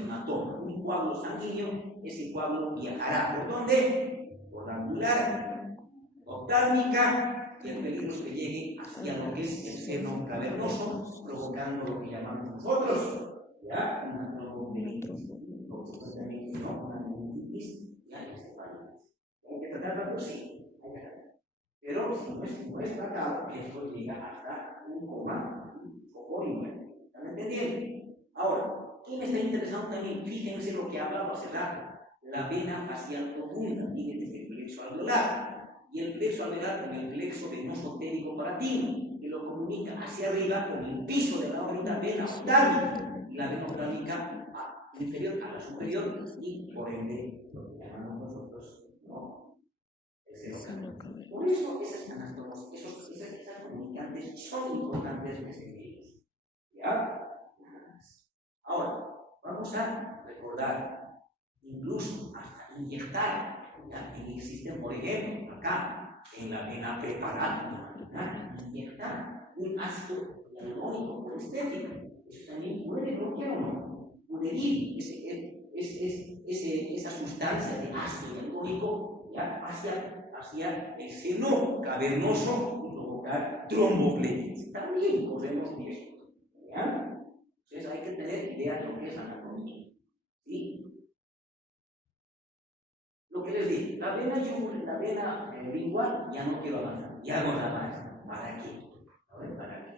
hematoma, un coágulo sanguíneo. Ese coágulo viajará ¿por dónde? Por la angular, oftálmica, y el peligro es que llegue hacia lo que es el seno cavernoso, provocando lo que llamamos nosotros, ¿ya? Una trombomelitis, una meningitis, ya hay que tratarla por sí, pero si no es tratado, esto llega hasta un coma o muerte. ¿Están entendiendo? Ahora, ¿qué me está interesando también? Fíjense lo que hablaba hace rato. La vena facial profunda viene desde el plexo alveolar, y el plexo alveolar con el plexo venoso pterigo-palatino, que lo comunica hacia arriba con el piso de la órbita vena oftálmica, y la vena oftálmica inferior a la superior, y por ende lo que llamamos nosotros, ¿no? El seno cavernoso. Por eso esas anastomosis, esas comunicantes son importantes en este video. ¿Ya? Ahora, vamos a recordar, incluso hasta inyectar. También existen, por ejemplo, acá, en la vena preparada, inyectar un ácido hialurónico por estética. Eso también puede bloquear o no. Puede ir esa sustancia de ácido hialurónico, ¿ya? hacia el seno cavernoso y provocar tromboflebitis. También podemos riesgo. ¿Ya? Entonces hay que tener idea de lo que es la anatomía. ¿Sí? Lo que les digo, la vena lingual, ya no quiero avanzar, ya no la más. ¿Para qué? A ver, ¿para qué?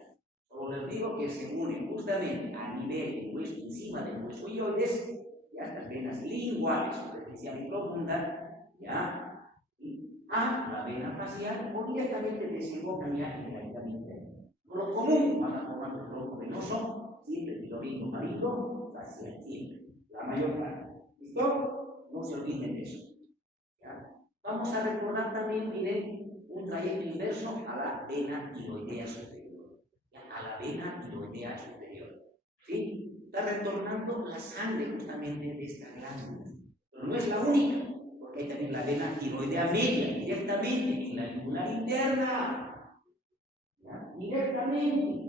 Solo les digo que se unen justamente a nivel del hueso, encima del hueso ioides, ya estas venas linguales, superficial y profunda, ya, y a la vena facial, o directamente desembocan ya en la vena interna. Por lo común, van a formar el tronco venoso, siempre el orículo faríngeo facial, siempre, la mayor parte. ¿Listo? No se olviden de eso. ¿Ya? Vamos a recordar también, miren, un trayecto inverso a la vena tiroidea superior. ¿Ya? A la vena tiroidea superior. ¿Sí? Está retornando la sangre justamente de esta glándula. Pero no es la única, porque hay también la vena tiroidea media, directamente en la yugular interna. ¿Ya? Directamente.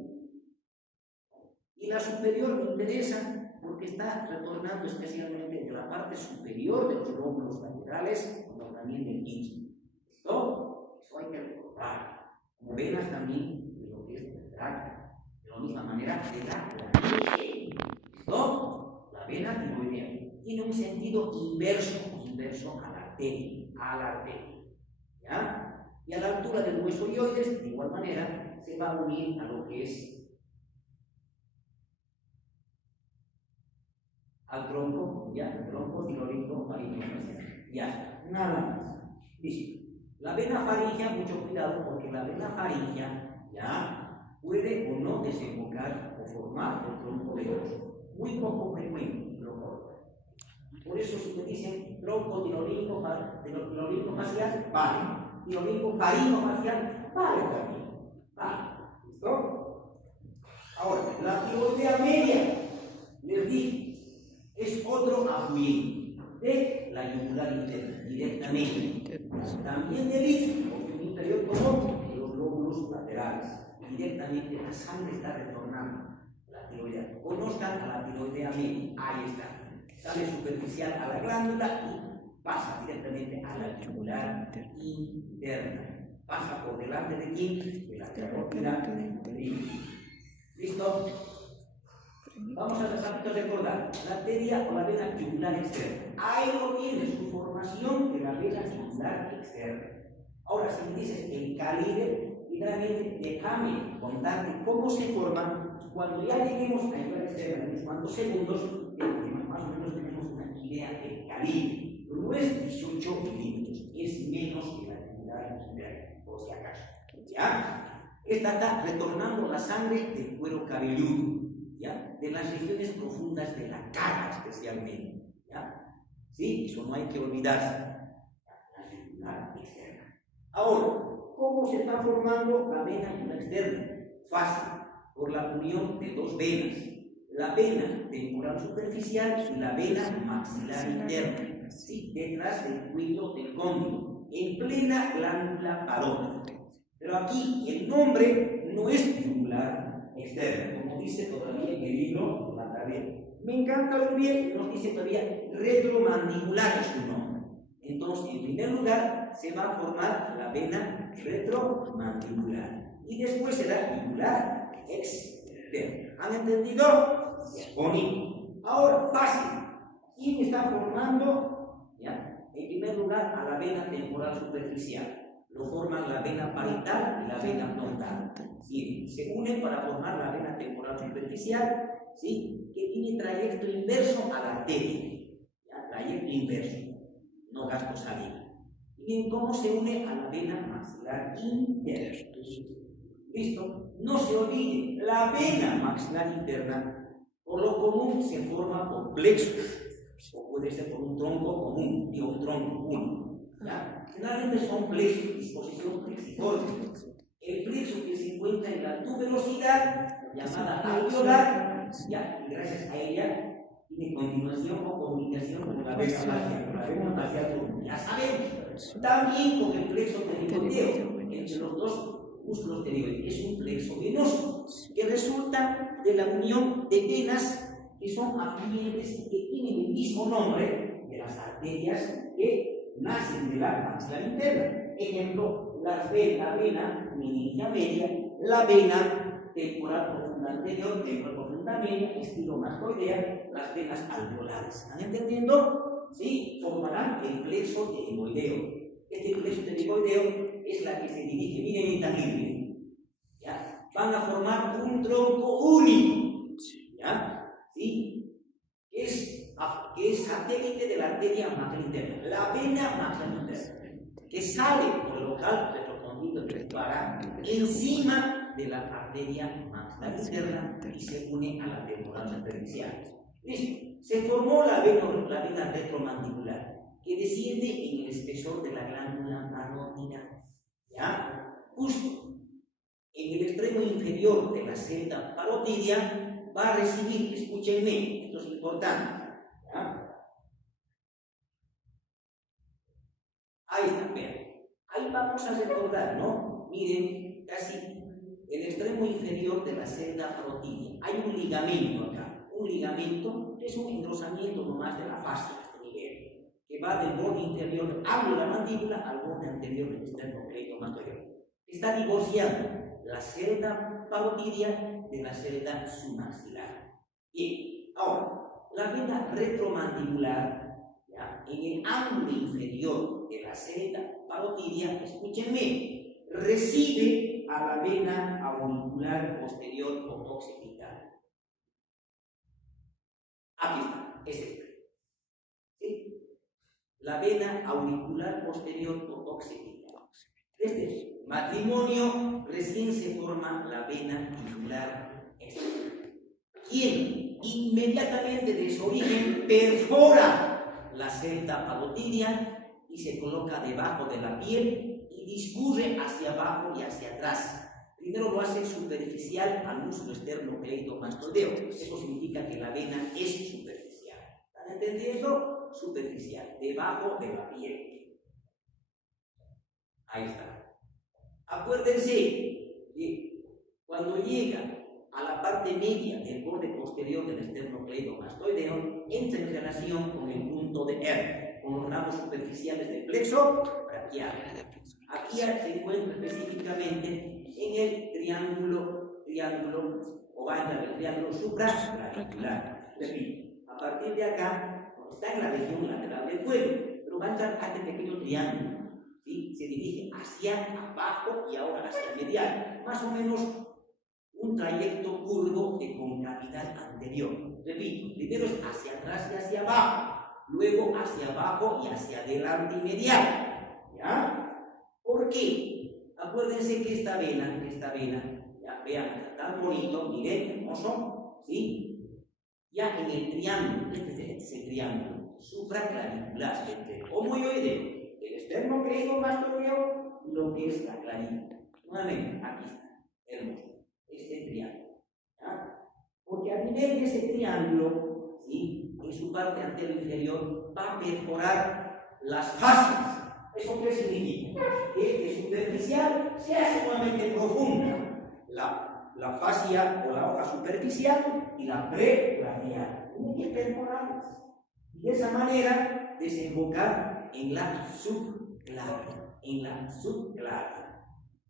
Y la superior me interesa porque está retornando especialmente de la parte superior de los lóbulos laterales, como también del istmo. ¿Listo? Eso hay que recordar. Como venas también de lo que es el tracto. De la misma manera de la laringe. ¿Listo? La vena tiroidea tiene un sentido inverso a la arteria. ¿Ya? Y a la altura del hueso ioides, de igual manera, se va a unir a lo que es al tronco, ya, el tronco tiroico faríngeo facial. Ya está, nada más. Listo. La vena faríngea, mucho cuidado, porque la vena faríngea ya puede o no desembocar o formar el tronco venoso. Muy poco frecuente lo forma. Por eso, si te dicen tronco tiroico facial, vale. Tiroico faríngeo facial, vale también. Vale. ¿Listo? Ahora, la tiroidea media, les dije, es otro afluente de la yugular interna, directamente. También del istmo, porque un interior común de los lóbulos laterales. Directamente la sangre está retornando a la tiroidea. Conozcan a la tiroidea media, ahí está. Sale superficial a la glándula y pasa directamente a la yugular interna. Pasa por delante de quién? De la carótida. ¿Listo? Vamos a recordar la arteria o la vena yugular externa. Ahí lo tiene su formación de la vena yugular externa. Ahora, si me dices el calibre, finalmente déjame contarte cómo se forma. Cuando ya lleguemos a la yugular externa en unos cuantos segundos, más o menos tenemos una idea del calibre. No es 18 milímetros, es menos que la yugular interna, por si acaso. ¿Ya? Esta está retornando la sangre del cuero cabelludo. ¿Ya? De las regiones profundas de la cara especialmente. ¿Ya? ¿Sí? Eso no hay que olvidarse. La yugular externa. Ahora, ¿cómo se está formando la vena yugular externa? Fácil, por la unión de dos venas. La vena temporal superficial y la vena maxilar interna. ¿Sí? Detrás del cuello del cóndilo, en plena glándula parótida. Pero aquí el nombre no es yugular externa, como dice todavía en el libro La Tarea. Me encanta lo bien, nos dice todavía retromandibular es su nombre. Entonces, en primer lugar, se va a formar la vena retromandibular y después será yugular externa. ¿Han entendido? Bonito. Ahora, fácil. ¿Quién está formando? ¿Ya? En primer lugar, a la vena temporal superficial. Lo forman la vena parietal y la vena frontal. ¿Sí? Se unen para formar la vena temporal superficial, ¿sí? Que tiene trayecto inverso a la arteria. ¿Ya? Trayecto inverso, no gasto salida. Y bien, ¿cómo se une a la vena maxilar interna? ¿Listo? No se olvide, la vena maxilar interna, por lo común, se forma por plexos, o puede ser por un tronco común, y un tronco único. ¿Ya? Generalmente son plexos, disposición plexiforme. El plexo que se encuentra en la tuberosidad, llamada alveolar, ya, y gracias a ella, tiene continuación o comunicación con la vena facial. La vena facial, ya sabemos, también con el plexo pericondeo, entre los dos músculos pterigoides. Es un plexo venoso que resulta de la unión de venas que son afluentes y que tienen el mismo nombre de las arterias que nacen de la maxilar interna. Ejemplo, la vena meningia media, la vena temporal profunda anterior, temporal profunda segunda media, estilo mastoidea, las venas alveolares. ¿Están entendiendo? Sí, formarán el plexo tenigoideo. Este plexo tenigoideo es la que se dirige, miren intangible, ¿ya? Van a formar un tronco único, ¿ya? ¿Sí? Que es satélite de la arteria magna interna, la vena magna interna, que sale por el local retrocondilo para encima de la arteria magna interna y se une a la femoral superficial. Listo. Se formó la vena retromandibular, que desciende en el espesor de la glándula parótida, ¿ya? Justo en el extremo inferior de la celda parotidia va a recibir, escúchenme, esto es importante, ¿ya? Ahí está, vean. Ahí vamos a recordar, ¿no? Miren, casi en el extremo inferior de la celda parotidia hay un ligamento acá. Un ligamento es un engrosamiento nomás de la fascia a este nivel, que va del borde inferior del ángulo de la mandíbula al borde anterior del esternocleidomastoideo. Está divorciando la celda parotidia de la celda submaxilar. Bien, ahora, la vena retromandibular, ¿ya? En el ángulo inferior de la celda parotidia, escúchenme, recibe a la vena auricular posterior o occipital. Aquí está, es esta. ¿Sí? La vena auricular posterior o occipital. Desde el matrimonio recién se forma la vena yugular externa, quien inmediatamente de su origen perfora la celda parotidia y se coloca debajo de la piel y discurre hacia abajo y hacia atrás. Primero lo hace superficial al músculo esternocleidomastoideo. Eso significa que la vena es superficial. ¿Están entendiendo? Superficial, debajo de la piel. Ahí está. Acuérdense, cuando llega a la parte media del borde posterior del esternocleidomastoideo, entra en relación con el punto de R, con los ramos superficiales del plexo braquial. Aquí se encuentra específicamente en el triángulo, o va a entrar el triángulo supraclavicular. Repito, a partir de acá, está en la región lateral del cuello, pero va a entrar a este pequeño triángulo. ¿Sí? Se dirige hacia abajo y ahora hacia medial, más o menos un trayecto curvo de concavidad anterior. Repito, primero es hacia atrás y hacia abajo, luego hacia abajo y hacia adelante y medial. ¿Ya? ¿Por qué? Acuérdense que esta vena, ya vean, tan bonito, miren, hermoso, ¿sí? Ya en el triángulo, este es el triángulo supraclavicular entre el homoioideo, el esternocleidomastoideo y lo que es la clavícula. Nuevamente, aquí está, hermoso, este triángulo. ¿Ya? Porque a nivel de ese triángulo, ¿sí? En su parte anterior inferior, va a perforar las fascias. ¿Eso qué significa? Que de superficial se hace nuevamente profunda. La fascia o la hoja superficial y la prebraquial. Tienen que perforarlas. Y de esa manera desembocar en la subclavia.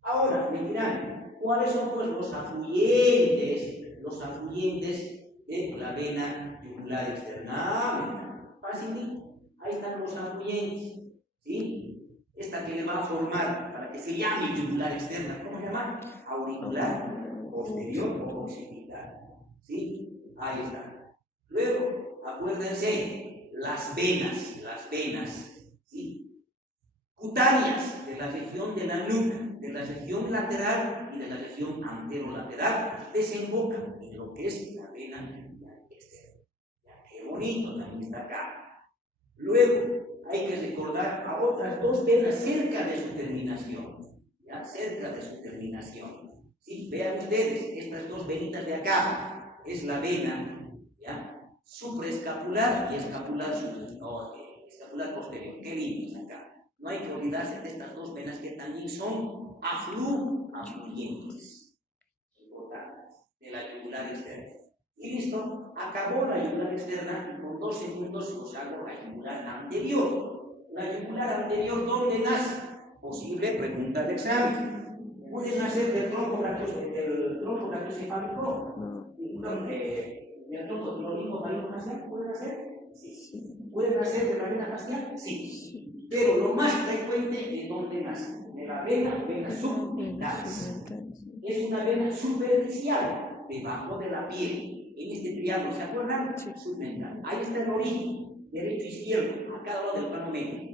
Ahora, me dirán, ¿cuáles son pues los afluentes de la vena yugular externa? Fácil, ahí están los afluentes, ¿sí? Esta que le va a formar para que se llame yugular externa, ¿cómo se llama? Auricular posterior o occipital, ¿sí? Ahí está. Luego, acuérdense, las venas, ¿sí? Cutáneas de la región de la nuca, de la región lateral y de la región anterolateral, desembocan en lo que es la vena yugular externa. Ya, qué bonito también está acá. Luego, hay que recordar a otras dos venas cerca de su terminación, ya, cerca de su terminación. ¿Sí? Vean ustedes, estas dos venitas de acá, es la vena, ¿ya? Supraescapular y escapular posterior. Qué lindo acá. No hay que olvidarse de estas dos venas que también son afluyentes, importantes, de la yugular externa. Y listo, acabó la yugular externa y con 2 segundos os hago la yugular anterior. La yugular anterior, ¿dónde nace? Posible pregunta de examen. ¿Puede nacer del tronco brachiocefálico? ¿Los hijos marinos facial pueden hacer? Sí. ¿Pueden hacer de la vena facial? Sí. Pero lo más frecuente, ¿de dónde nace? De la vena subdentalis. Es una vena superficial, debajo de la piel. En este triángulo, ¿se acuerdan? Subdental. Ahí está el origen, derecho e izquierdo, a cada lado del plano medio.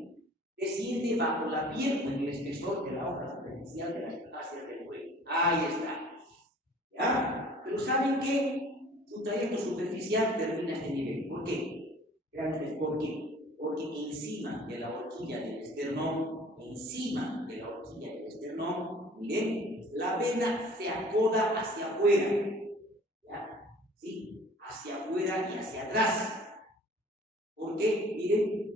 Desciende bajo la piel o en el espesor de la hoja superficial de las fascias del cuello. Ahí está. ¿Ya? Pero ¿saben qué? Su trayecto superficial termina a este nivel. ¿Por qué? Vean ustedes, ¿por qué? Porque encima de la horquilla del esternón, miren, la vena se acoda hacia afuera. ¿Ya? ¿Sí? Hacia afuera y hacia atrás. ¿Por qué? Miren,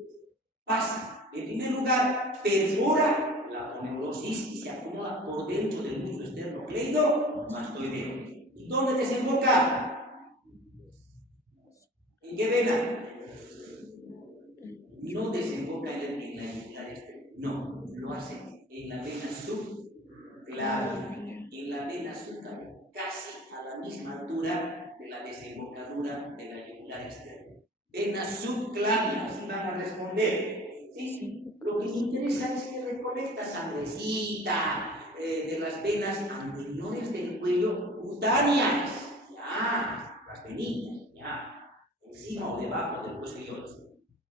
pasa. En primer lugar, perfora la aponeurosis y se acomoda por dentro del músculo esternocleidomastoideo. ¿Y dónde desemboca? ¿En qué vena? No desemboca en la yugular externa. No, lo hace en la vena subclavia. En la vena subclavia, casi a la misma altura de la desembocadura de la yugular externa. Vena subclavia, así van a responder. ¿Sí? Lo que me interesa es que recolecta sangrecita de las venas anteriores del cuello cutáneas. Ya, las venitas, ya, encima o debajo del hueso iliaco.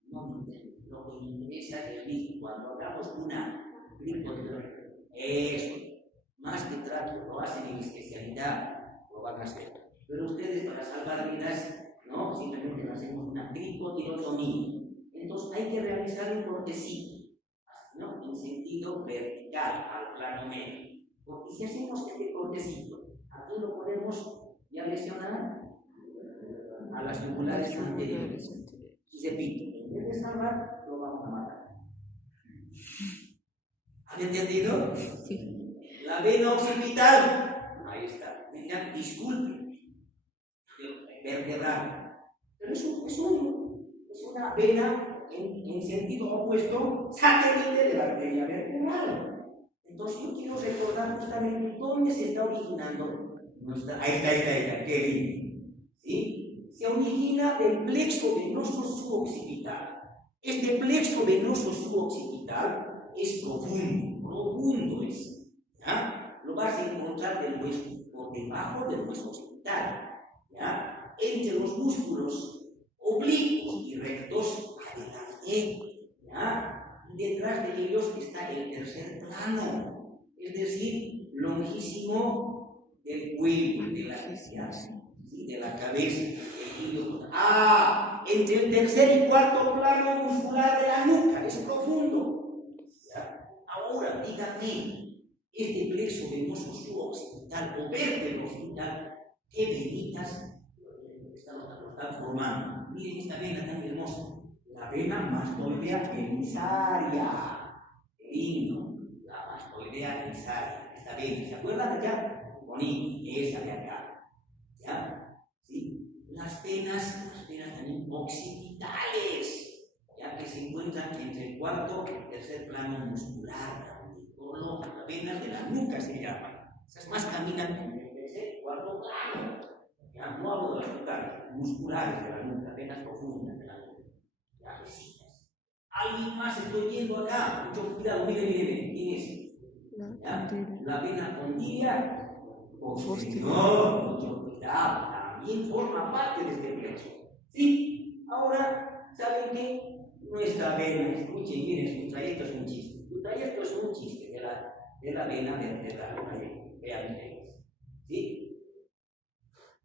No, lo que me interesa es que cuando hagamos una glicotiroide, eso, más que trato, lo hacen en especialidad, lo van a hacer. Pero ustedes, para salvar vidas, no, simplemente hacemos una glicotirotomía. Entonces hay que realizar un cortecito, ¿no? En sentido vertical al plano medio. Porque si hacemos este cortecito, aquí lo podemos ya lesionar a las yugulares anteriores. Y repito, en vez de salvar, lo vamos a matar. ¿Han entendido? Sí. La vena occipital, ahí está. Venga, disculpe, vertebral. Pero es una vena en sentido opuesto, satélite de la arteria vertebral. Entonces yo quiero recordar justamente dónde se está originando nuestra. Ahí está, qué lindo. ¿Sí? Se origina del plexo venoso suboccipital. Este plexo venoso suboccipital es profundo es. ¿Ya? Lo vas a encontrar del hueso, por debajo del hueso occipital. ¿Ya? Entre los músculos oblicuos y rectos adelante. ¿Ya? Y detrás de ellos está el tercer plano, es decir, lonjísimo del cuello, de la de la cabeza. Entre el tercer y cuarto plano muscular de la nuca, es profundo. ¿Ya? Ahora, díganme, este plexo venoso suboccipital o vértebro-occipital, ¿qué venitas lo están formando? Miren esta vena tan hermosa, la vena mastoidea emisaria. Qué lindo, la mastoidea emisaria. Esta vena, ¿se acuerdan de acá? Bonito, esa de acá. ¿Ya? ¿Sí? Las venas también occipitales, ya que se encuentran entre el cuarto y el tercer plano muscular, las venas de la nuca se llaman. Esas más caminan entre el tercer y cuarto plano. Ya no hablo de las nucas musculares de la nuca, venas profundas de la nuca, ya vecinas. ¿Alguien más estoy viendo acá? Mucho cuidado, miren, ¿quién es? ¿Ya? La vena condila posterior, mucho cuidado. También forma parte de este plexo. ¿Sí? Ahora, ¿saben qué? Nuestra vena, escuchen bien, su trayecto es un chiste. Su trayecto es un chiste de la vena vertebral. Vean ustedes. ¿Sí?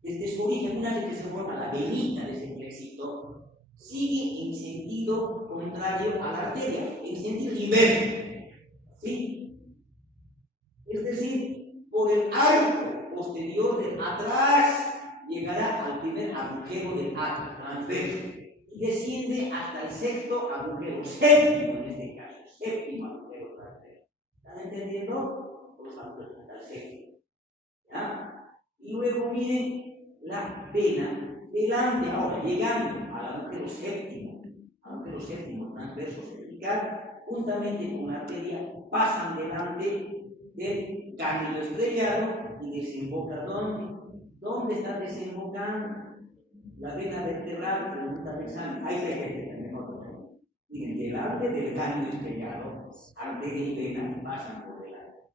Desde su origen, una vez que se forma la venita de ese plexito, sigue en sentido contrario a la arteria, en sentido inverso. ¿Sí? Es decir, por el arco posterior de atrás, llegará al primer agujero del atrio transverso y desciende hasta el sexto agujero, séptimo en este caso, séptimo agujero transverso. ¿Están entendiendo? Por los agujeros hasta el séptimo. ¿Ya? Y luego miren la vena delante, ahora llegando al agujero séptimo transverso cervical, juntamente con la arteria, pasan delante del ganglio estrellado y desemboca ¿dónde? ¿Dónde está desembocando la vena vertebral? Pregunta el examen. Ahí se ve, mejor. Miren, delante del ganglio estriado, arteria y vena pasan por delante.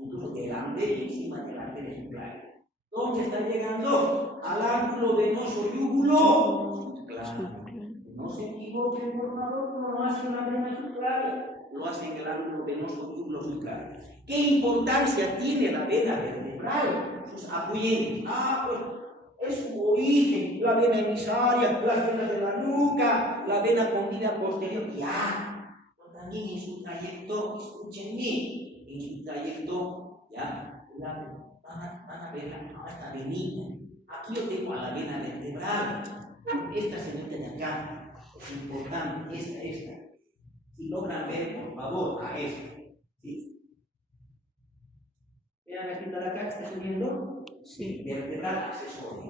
Incluso delante y encima de la arteria subclaviana. ¿Dónde están llegando? Al ángulo venoso yúgulo subclavio. No se equivoquen, por favor, no lo hacen la vena subclavia, lo hacen el ángulo venoso yúgulo subclavio. ¿Qué importancia tiene la vena vertebral? Sus afluentes. Pues es su origen, la vena emisaria, las venas de la nuca, la vena condila posterior. Ya, pero también en su trayecto, escúchenme, en su trayecto, ya, van a ver esta venita. Aquí yo tengo a la vena vertebral, esta señorita de acá, es importante, esta. Si logran ver, por favor, a esta. ¿Sí? Vean la cinta de acá, ¿está subiendo? Sí. Vertebral accesorio.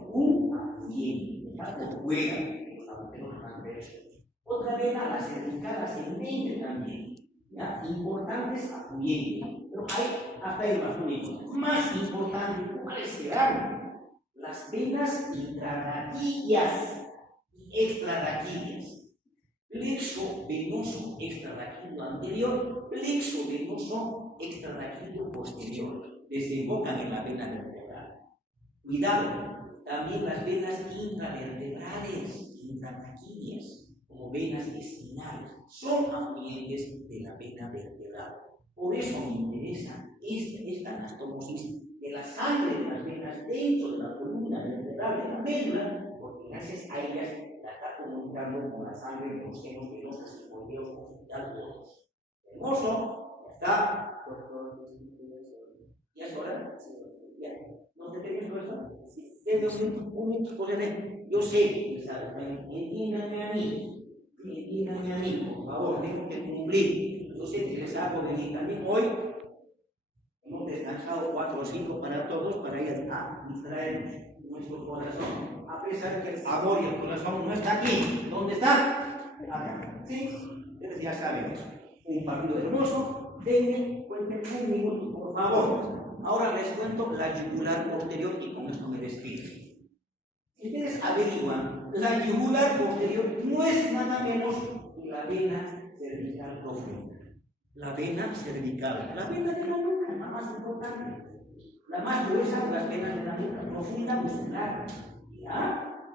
Bien, falta juega, los agujeros transversos. Otra vena, la cervical ascendente también. ¿Ya? Importantes afluyentes. Pero hay hasta ahí más únicos. Más importantes, ¿cuáles serán? Las venas intrarraquídeas y extrarraquídeas. Plexo venoso extrarraquídeo anterior, plexo venoso extrarraquídeo posterior. Desembocan en la vena vertebral. Cuidado, también las venas intravertebrales, intrarraquídeas, como venas espinales, son afluentes de la vena vertebral. Por eso me interesa esta anastomosis de la sangre de las venas dentro de la columna vertebral de la médula, porque gracias a ellas la está comunicando con la sangre de los senos venosos y moldeos occipital. Hermoso, ya está. ¿Ya es hora? ¿Ya? ¿No te tenéis eso? Sí. Desde un momento, yo sé, entiéndanme a mí, por favor, tengo que cumplir. Yo sé que les hago venir también hoy. Hemos descansado 4 o 5 para todos, para ir a distraernos nuestro corazón. A pesar que el amor y el corazón no está aquí. ¿Dónde está? Acá. ¿Sí? Ustedes ya saben eso. Un partido hermoso. Denme, cuenten un minuto, por favor. Ahora les cuento la yugular posterior y con esto me despido. Si ustedes averiguan, la yugular posterior no es nada menos que la vena cervical profunda. La vena cervical, la vena de la nuca, la más importante. La más gruesa de las venas de la nuca, profunda muscular. ¿Ya?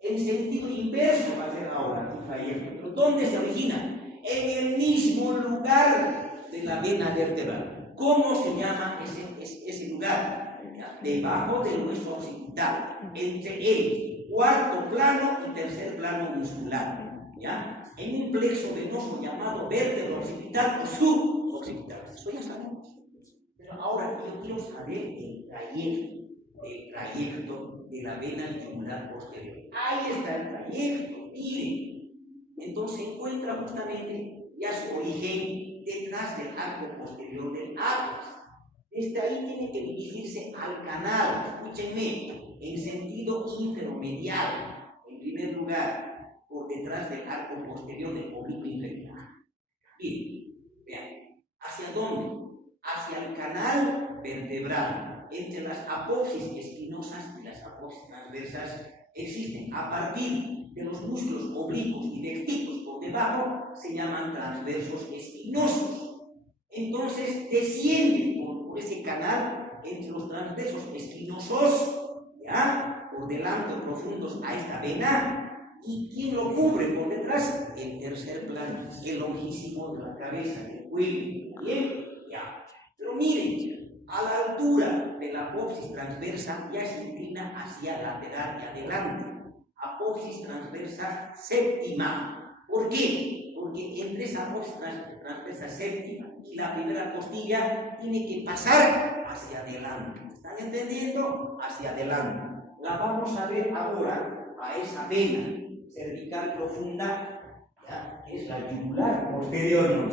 En sentido inverso va a ser ahora el trayecto. ¿Pero dónde se origina? En el mismo lugar de la vena vertebral. ¿Cómo se llama ese lugar? Debajo del hueso occipital, entre el cuarto plano y tercer plano muscular. ¿Ya? En un plexo venoso llamado vértebra occipital o suboccipital. Eso ya sabemos. Pero ahora yo quiero saber el trayecto de la vena yugular posterior. Ahí está el trayecto, miren. Entonces se encuentra justamente ya su origen detrás del arco posterior del ápice. Desde ahí tiene que dirigirse al canal, escúchenme, en sentido inferomedial, en primer lugar, por detrás del arco posterior del oblicuo inferior. Bien, vean, ¿hacia dónde? Hacia el canal vertebral. Entre las apófisis espinosas y las apófisis transversas existen, a partir de los músculos oblicuos y recticos por debajo, se llaman transversos espinosos. Entonces descienden por ese canal entre los transversos espinosos, ¿ya? Por delante profundos a esta vena. ¿Y quién lo cubre por detrás? El tercer plano, el lonjísimo de la cabeza, del cuello. ¿Bien? Ya. Pero miren, a la altura de la apófisis transversa ya se inclina hacia lateral y adelante. Apófisis transversa séptima. ¿Por qué? Porque entre esa apófisis transversa séptima y la primera costilla tiene que pasar hacia adelante. ¿Están entendiendo? Hacia adelante. La vamos a ver ahora a esa vena cervical profunda, ¿ya? Es la yugular posterior.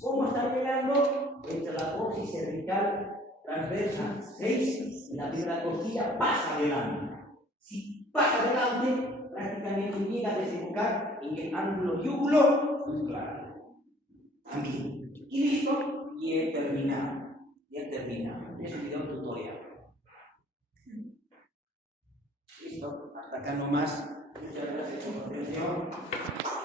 ¿Cómo está llegando? Entre la apófisis cervical transversa 6 y la primera costilla pasa adelante. Si pasa adelante, prácticamente llega a desembocar en el ángulo yúgulo muscular. También. Y listo, y he terminado. Ya he terminado. Es un video tutorial. Hasta acá nomás. Muchas gracias por su atención.